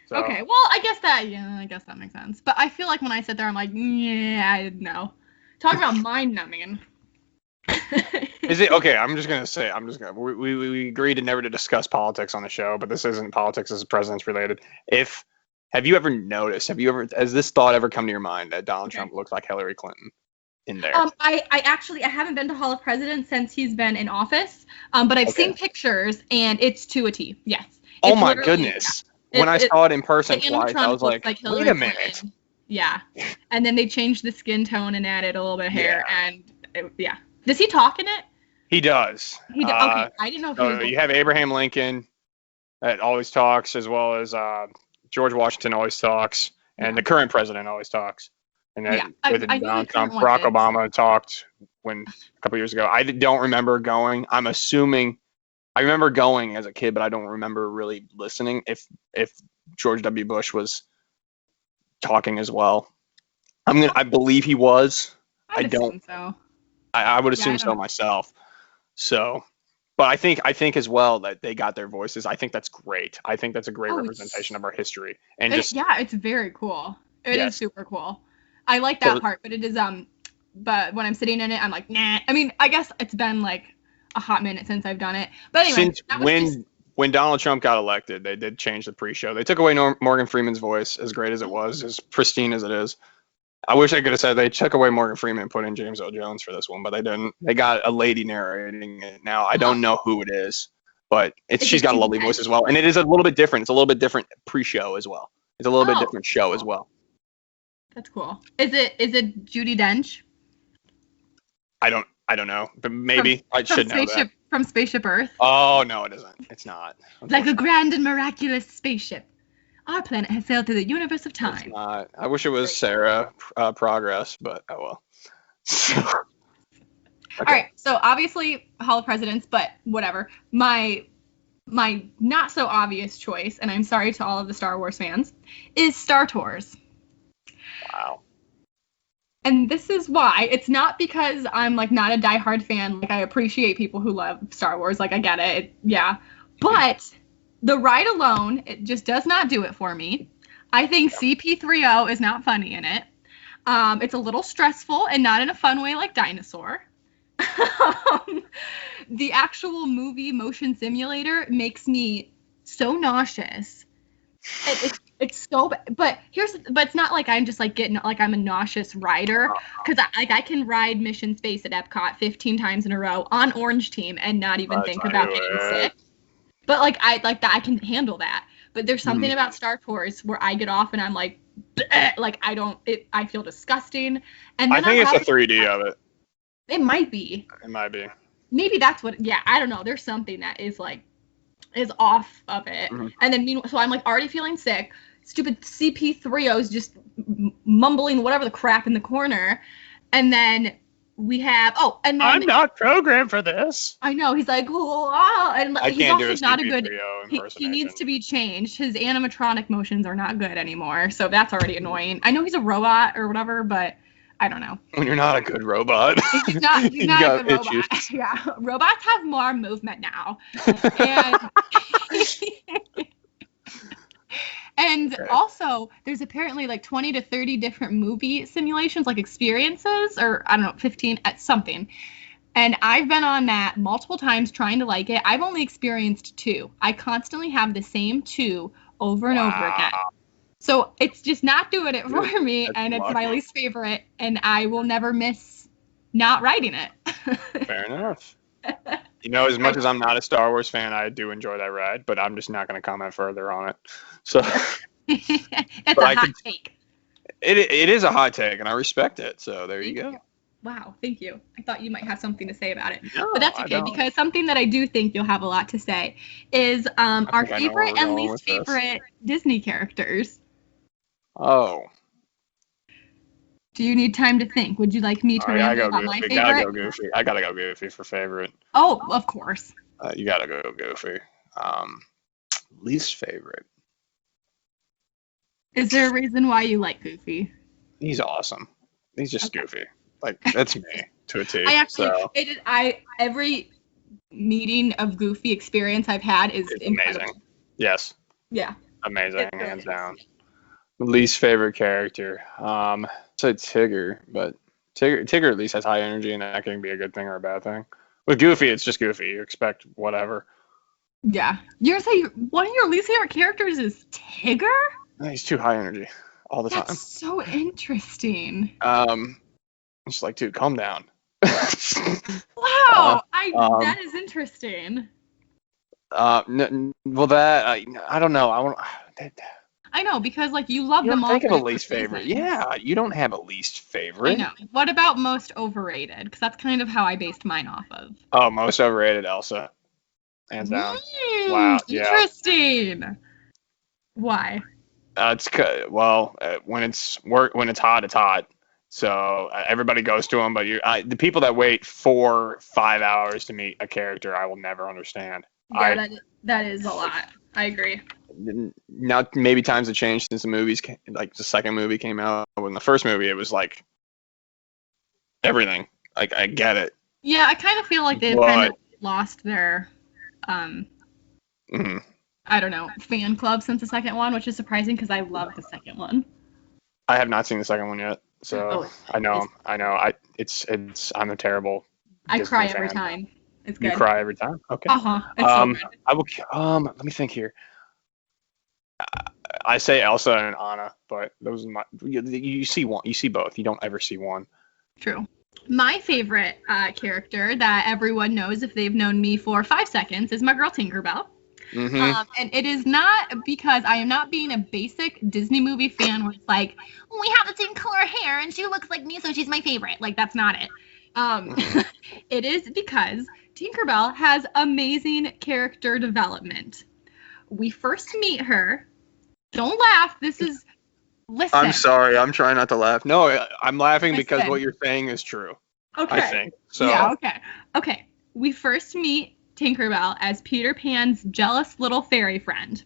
So Okay, well, I guess that makes sense. But I feel like when I sit there, I'm like, yeah, I know. Talk about mind numbing. is it okay? We agreed to never to discuss politics on the show, but this isn't politics. This is presidents related. If Have you ever noticed? Has this thought ever come to your mind that Donald Okay. Trump looks like Hillary Clinton in there? I haven't been to Hall of Presidents since he's been in office. But I've Okay. seen pictures and it's to a T. Yes. Oh It's my literally, goodness! yeah. When I saw it in person The twice, I animatronic was looks like, like wait Hillary a minute. Clinton. Yeah. And then they changed the skin tone and added a little bit of Yeah, hair and yeah. Does he talk in it? he does. Okay, I didn't know if he was So the you have Abraham Lincoln that always talks, as well as George Washington always talks, and yeah. the current president always talks. And Yeah. then with I knew the Donald current Trump, one Barack did. Obama talked a couple years ago. I don't remember going. I'm assuming I remember going as a kid, but I don't remember really listening. If George W. Bush was talking as well, I believe he was. I I'd don't. assume so. I would Yeah, I assume don't so know. myself. So, but I think as well that they got their voices. I think that's great. I think that's a great Oh, representation of our history. And just yeah, it's very cool. It is yes. super cool. I like that So part, but it is but when I'm sitting in it, I'm like, nah. I mean, I guess it's been like a hot minute since I've done it. But anyway, since that was just when Donald Trump got elected, they did change the pre-show. They took away Morgan Freeman's voice, as great as it was, as pristine as it is. I wish I could have said they took away Morgan Freeman and put in James Earl Jones for this one, but they didn't. They got a lady narrating it now. I oh, don't know who it is, but is she's it got a Judy lovely voice as Dench? well, and it is a little bit different. It's a little bit different pre-show as well. It's a little bit Oh, different that's show as cool. well. That's cool. Is it Judy Dench I don't know, but from maybe I should know that. Spaceship Earth? Oh no, it isn't. It's not. Like a Unfortunately, grand and miraculous spaceship. Our planet has sailed through the universe of it's time. not. I wish it was Great. Sarah Progress, but oh well. All Okay. right, so obviously Hall of Presidents, but whatever. My not so obvious choice, and I'm sorry to all of the Star Wars fans, is Star Tours. Wow. And this is why. It's not because I'm like not a diehard fan. Like I appreciate people who love Star Wars. Like I get it. Yeah. But the ride alone, it just does not do it for me. I think CP30 is not funny in it. It's a little stressful and not in a fun way like Dinosaur. the actual movie motion simulator makes me so nauseous. It's so bad. But it's not like I'm just like getting like I'm a nauseous rider, because I can ride Mission Space at Epcot 15 times in a row on Orange Team and not even think about getting sick. But like I can handle that. But there's something about Star Tours where I get off and I'm like, bleh, like I feel disgusting. And then I think it's the 3D of it. It might be. It might be. Maybe that's what. Yeah, I don't know. There's something that is off of it. And then so I'm like already feeling sick. Stupid CP3O's just mumbling whatever the crap in the corner, and then we have and then I'm not programmed for this. I know, he's like, oh, and I he's can't do also a not a CP3O good. impersonation. He needs to be changed. His animatronic motions are not good anymore, so that's already annoying. I know he's a robot or whatever, but I don't know. When you're not a good robot. He's not a good robot. Yeah, robots have more movement now, and also there's apparently like 20 to 30 different movie simulations, like experiences, or I don't know, 15 at something. And I've been on that multiple times trying to like it. I've only experienced 2. I constantly have the same 2 over and over again. So it's just not doing it for me, and it's my least favorite, and I will never miss not writing it. Fair enough. As much as I'm not a Star Wars fan, I do enjoy that ride, but I'm just not going to comment further on it. So it's a hot take. It is a hot take, and I respect it. So there you go. Wow, thank you. I thought you might have something to say about it. No, but that's okay, because something that I do think you'll have a lot to say is our favorite and least favorite Disney characters. Oh. Do you need time to think? Would you like me to ramble about my favorite? Gotta go Goofy. I gotta go Goofy for favorite. Oh, of course. You gotta go Goofy. Least favorite. Is there a reason why you like Goofy? He's awesome. He's just Goofy. Like, that's me to a T. Every meeting of Goofy experience I've had is incredible. Amazing. Yes. Yeah. Amazing, hands down. Least favorite character. I'd say Tigger, but Tigger at least has high energy, and that can be a good thing or a bad thing. With Goofy, it's just Goofy. You expect whatever. Yeah. You're saying one of your least favorite characters is Tigger? He's too high energy all the time. That's so interesting. Just like, dude, calm down. Wow, that is interesting. Well, that I don't know. I know, because like you love them all. Think of a least favorite. Yeah, you don't have a least favorite. I know. What about most overrated? Because that's kind of how I based mine off of. Oh, most overrated, Elsa. Hands down. Wow. Interesting. Yeah. Why? When it's hot, it's hot. So everybody goes to them, but the people that wait 4-5 hours to meet a character, I will never understand. Yeah, that is a lot. I agree. Now maybe times have changed since the movies like the second movie came out. When the first movie, it was like everything. Like, I get it. Yeah, I kind of feel like they've kind of lost their I don't know, fan club since the second one, which is surprising because I love the second one. I have not seen the second one yet, so I know. I'm a terrible. I cry every time. It's good. You cry every time? Okay. It's so good. I will. Let me think here. I say Elsa and Anna, but those are you see one. You see both. You don't ever see one. True. My favorite character that everyone knows if they've known me for 5 seconds is my girl Tinkerbell. Mm-hmm. And it is not because I am not being a basic Disney movie fan where it's like, we have the same color hair and she looks like me, so she's my favorite. Like, that's not it. It is because Tinkerbell has amazing character development. We first meet her. Don't laugh. Listen. I'm sorry. I'm trying not to laugh. No, I'm laughing because what you're saying is true. Okay. I think. So. Yeah, okay. We first meet Tinkerbell as Peter Pan's jealous little fairy friend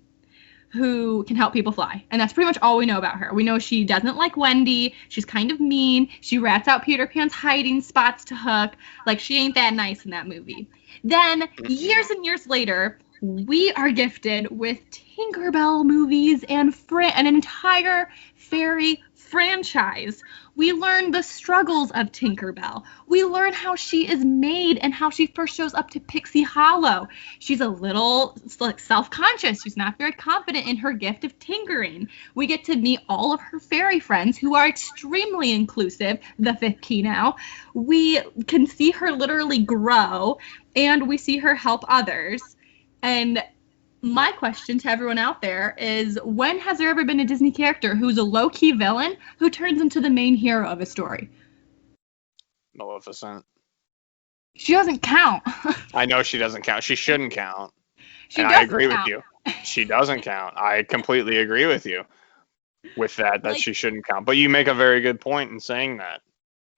who can help people fly. And that's pretty much all we know about her. We know she doesn't like Wendy. She's kind of mean. She rats out Peter Pan's hiding spots to Hook. Like, she ain't that nice in that movie. Then, years and years later, we are gifted with Tinkerbell movies and an entire fairy franchise. We learn the struggles of Tinkerbell. We learn how she is made and how she first shows up to Pixie Hollow. She's a little like self-conscious. She's not very confident in her gift of tinkering. We get to meet all of her fairy friends who are extremely inclusive, the 50 now. We can see her literally grow, and we see her help others. And my question to everyone out there is, when has there ever been a Disney character who's a low-key villain who turns into the main hero of a story? Maleficent. She doesn't count. I know she doesn't count. She shouldn't count. She And doesn't I agree count. with you. She doesn't count. I completely agree with you with that Like- she shouldn't count. But you make a very good point in saying that.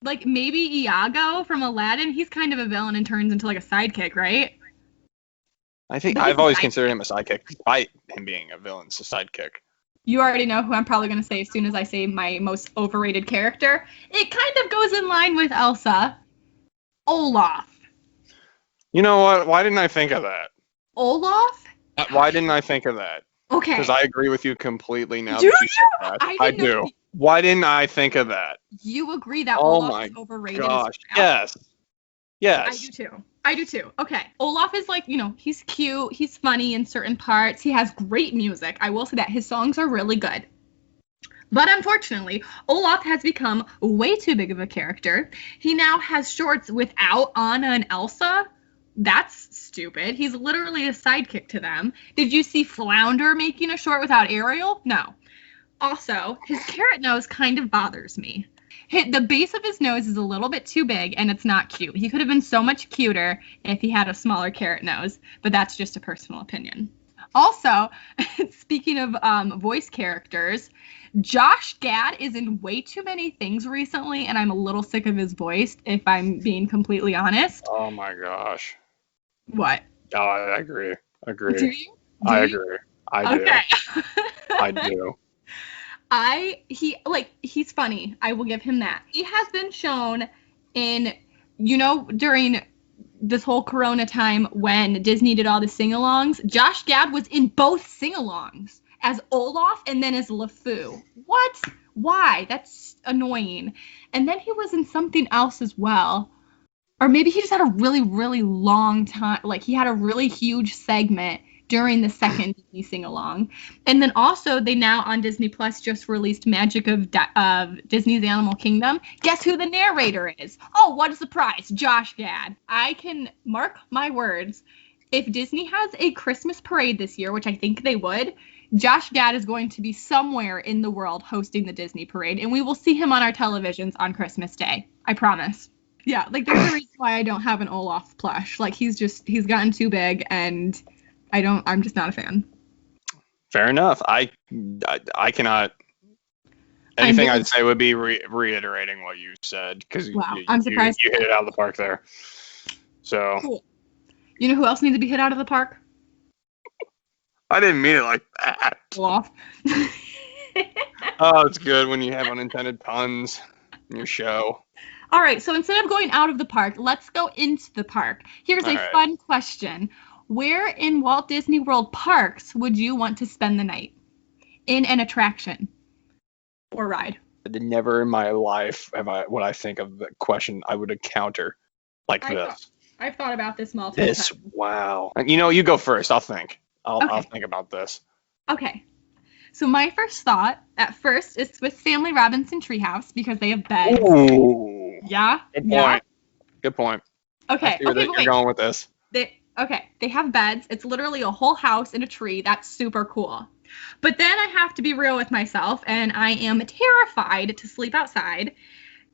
Like, maybe Iago from Aladdin, he's kind of a villain and turns into like a sidekick, right? I think But he's I've a always sidekick. considered him a sidekick, despite him being a villain. It's a sidekick. You already know who I'm probably going to say as soon as I say my most overrated character. It kind of goes in line with Elsa. Olaf. You know what? Why didn't I think of that? Olaf? Why didn't I think of that? Okay. Because I agree with you completely now Do that you said that. I I didn't know do. Why didn't I think of that? You agree that Oh Olaf my is overrated Gosh. as well? Yes. Yes. I do too. I do too. Okay. Olaf is like, he's cute. He's funny in certain parts. He has great music. I will say that his songs are really good. But unfortunately, Olaf has become way too big of a character. He now has shorts without Anna and Elsa. That's stupid. He's literally a sidekick to them. Did you see Flounder making a short without Ariel? No. Also, his carrot nose kind of bothers me. The base of his nose is a little bit too big, and it's not cute. He could have been so much cuter if he had a smaller carrot nose, but that's just a personal opinion. Also, speaking of voice characters, Josh Gad is in way too many things recently, and I'm a little sick of his voice, if I'm being completely honest. Oh my gosh. What? Oh, I agree. Agree. Do you? I agree. I do. Okay. I do. He's funny. I will give him that. He has been shown in, during this whole Corona time when Disney did all the sing-alongs, Josh Gad was in both sing-alongs as Olaf and then as LeFou. What? Why? That's annoying. And then he was in something else as well. Or maybe he just had a really, really long time. Like, he had a really huge segment during the second Disney sing-along. And then also, they now on Disney Plus just released Magic of Disney's Animal Kingdom. Guess who the narrator is? Oh, what a surprise. Josh Gad. I can mark my words. If Disney has a Christmas parade this year, which I think they would, Josh Gad is going to be somewhere in the world hosting the Disney parade, and we will see him on our televisions on Christmas Day. I promise. Yeah, like, there's a reason why I don't have an Olaf plush. Like, he's gotten too big, and I'm just not a fan. Fair enough. I cannot. Anything I'd say would be reiterating what you said, because wow, I'm surprised you hit it out of the park there. So. Cool. You know who else needs to be hit out of the park? I didn't mean it like that. Olaf. Oh, it's good when you have unintended puns in your show. All right, so instead of going out of the park, let's go into the park. Here's a fun question. Where in Walt Disney World parks would you want to spend the night? In an attraction or ride? Never in my life would I think of the question I would encounter like this. I've thought about this multiple times. Wow. You go first. I'll think. I'll think about this. Okay. So my first thought at first is Swiss Family Robinson Treehouse because they have beds. Ooh. Yeah. Good point. Yeah. Good point. Okay. I see where you're going with this. They have beds. It's literally a whole house in a tree. That's super cool. But then I have to be real with myself, and I am terrified to sleep outside.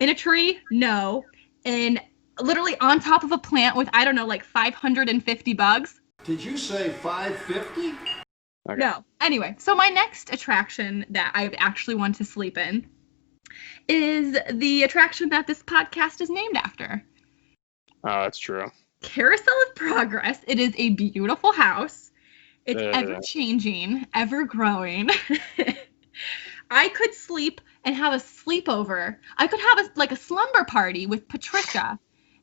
In a tree, no. And literally on top of a plant with, I don't know, like 550 bugs. Did you say 550? Okay. No. Anyway, so my next attraction that I actually want to sleep in is the attraction that this podcast is named after. Oh, that's true. Carousel of Podgress. It is a beautiful house. It's ever-changing, ever-growing. I could sleep and have a sleepover. I could have a slumber party with Patricia,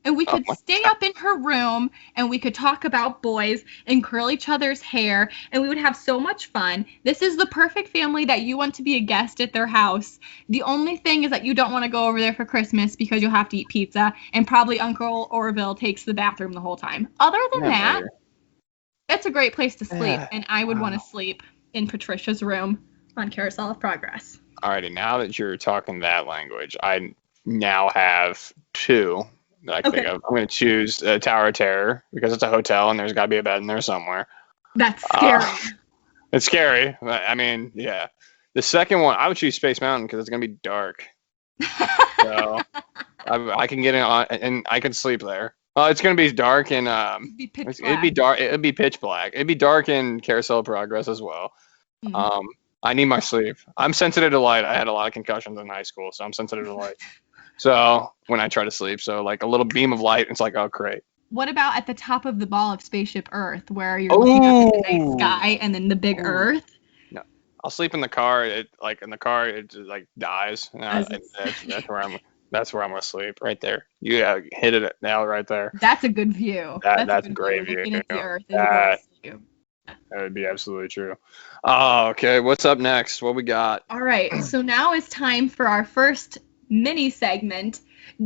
and we Oh could my stay up in her room and we could talk about boys and curl each other's hair, and we would have so much fun. This is the perfect family that you want to be a guest at their house. The only thing is that you don't want to go over there for Christmas because you'll have to eat pizza, and probably Uncle Orville takes the bathroom the whole time. Other than Yeah, that, maybe. it's a great place to sleep, Yeah. and I would want Wow. to sleep in Patricia's room on Carousel of Progress. Alrighty, now that you're talking that language, I now have two that I can think Okay. of. I'm going to choose Tower of Terror because it's a hotel and there's got to be a bed in there somewhere. That's Uh, scary. it's scary. I mean, yeah. The second one, I would choose Space Mountain because it's going to be dark. So I can get in on, and I can sleep there. It's going to be dark and It'd be pitch it'd be black. dark. It'd be pitch black. It'd be dark in Carousel of Progress as well. Mm. I need my sleep. I'm sensitive to light. I had a lot of concussions in high school, so I'm sensitive to light. So when I try to sleep, so like a little beam of light, it's like, oh, great. What about at the top of the ball of Spaceship Earth, where you're looking up at the night sky and then the big Ooh. Earth? No, I'll sleep in the car. It just like dies. That's where I'm gonna sleep right there. You hit it now right there. That's a good view. That's a good great view. view. Looking at the Earth is a That great view. that would be absolutely true. Oh, okay. What's up next? What we got? All right, so now it's time for our first mini segment,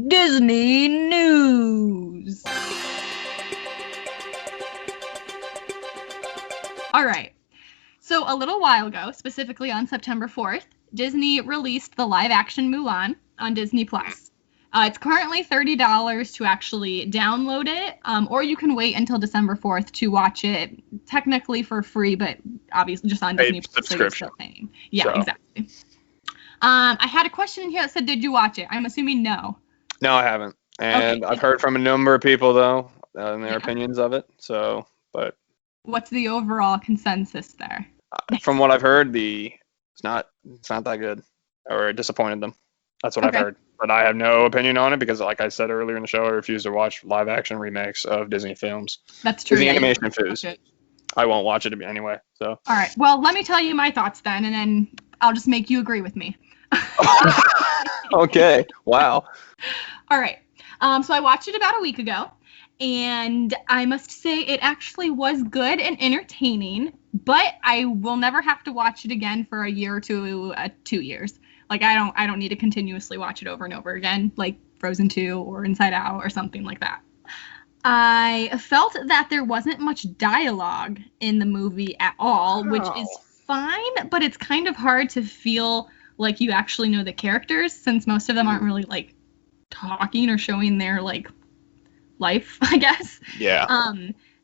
Disney News. All right, so a little while ago, specifically on September 4th, Disney released the live-action Mulan on Disney+. It's currently $30 to actually download it, or you can wait until December 4th to watch it, technically for free, but obviously just on Paid Disney+. subscription. So you're still paying. Yeah, So. exactly. I had a question in here that said, did you watch it? I'm assuming no. No, I haven't. And Okay. I've heard from a number of people though, and their Yeah. opinions of it. So, but What's the overall consensus there? from what I've heard, it's not that good, or it disappointed them. That's what Okay. I've heard. But I have no opinion on it because, like I said earlier in the show, I refuse to watch live action remakes of Disney films. That's true. Disney yeah, you animation don't films. watch it. I won't watch it anyway. So. All right. Well, let me tell you my thoughts then, and then I'll just make you agree with me. Okay. Wow. All right. So I watched it about a week ago, and I must say it actually was good and entertaining, but I will never have to watch it again for a year or 2 years. Like I don't need to continuously watch it over and over again, like Frozen 2 or Inside Out or something like that. I felt that there wasn't much dialogue in the movie at all, which is fine, but it's kind of hard to feel like you actually know the characters since most of them aren't really like talking or showing their like life, I guess. Yeah.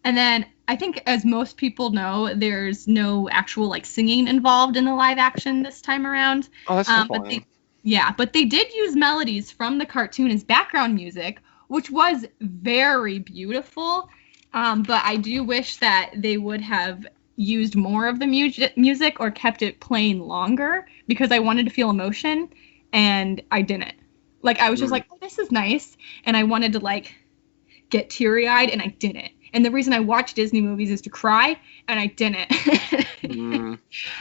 And then I think, as most people know, there's no actual like singing involved in the live action this time around. Oh, that's But they did use melodies from the cartoon as background music, which was very beautiful. But I do wish that they would have used more of the music or kept it playing longer because I wanted to feel emotion and I didn't. Like I was just like, oh, this is nice, and I wanted to like get teary-eyed and I didn't. And the reason I watch Disney movies is to cry, and I didn't.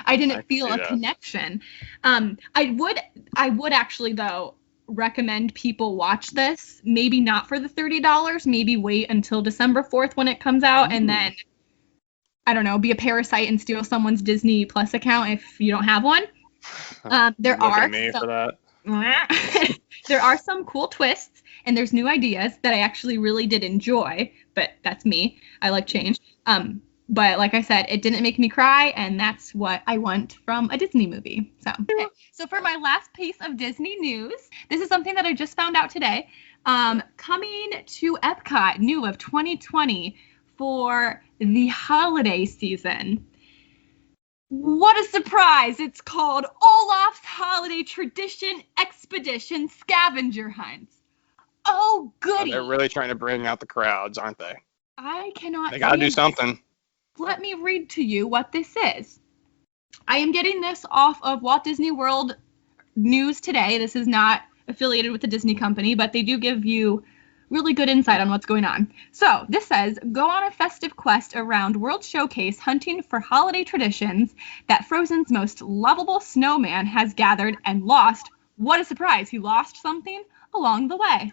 I didn't feel a connection. I would actually though recommend people watch this. Maybe not for the $30. Maybe wait until December 4th when it comes out, and then I don't know, be a parasite and steal someone's Disney Plus account if you don't have one. There are some cool twists, and there's new ideas that I actually really did enjoy, but that's me. I like change. But like I said, it didn't make me cry, and that's what I want from a Disney movie. So for my last piece of Disney news, this is something that I just found out today. Coming to Epcot, new of 2020 for the holiday season. What a surprise! It's called Olaf's Holiday Tradition Expedition Scavenger Hunts. Oh, goody! They're really trying to bring out the crowds, aren't they? I cannot. They gotta do something. Let me read to you what this is. I am getting this off of Walt Disney World News Today. This is not affiliated with the Disney company, but they do give you really good insight on what's going on. So this says, go on a festive quest around World Showcase hunting for holiday traditions that Frozen's most lovable snowman has gathered and lost. What a surprise, he lost something along the way.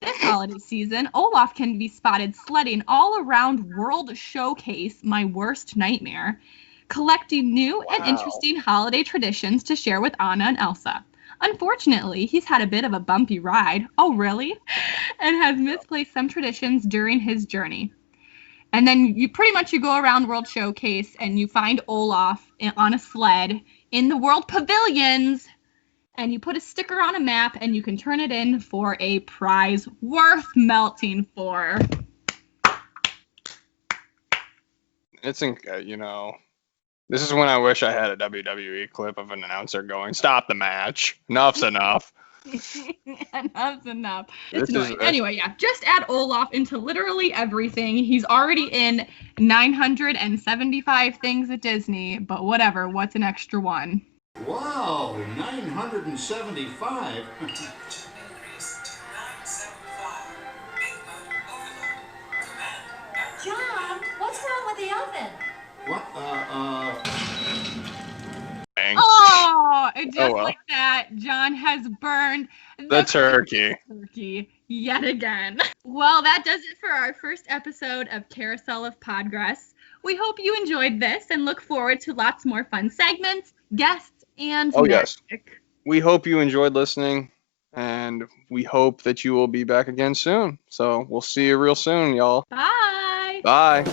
This holiday season, Olaf can be spotted sledding all around World Showcase, my worst nightmare, collecting new and Wow. interesting holiday traditions to share with Anna and Elsa. Unfortunately, he's had a bit of a bumpy ride, oh really, and has misplaced some traditions during his journey. And then you go around World Showcase and you find Olaf on a sled in the World Pavilions, and you put a sticker on a map and you can turn it in for a prize worth melting for. It's this is when I wish I had a WWE clip of an announcer going, "Stop the match. Enough's enough." Enough's enough. It's This is annoying. Anyway, yeah, just add Olaf into literally everything. He's already in 975 things at Disney, but whatever. What's an extra one? Wow, 975? John, what's wrong with the oven? What? Dang. Oh, and just well. like that, John has burned The turkey. turkey yet again. Well, that does it for our first episode of Carousel of Podgress. We hope you enjoyed this and look forward to lots more fun segments, guests, and Oh, magic. yes. We hope you enjoyed listening, and we hope that you will be back again soon. So we'll see you real soon, y'all. Bye. Bye.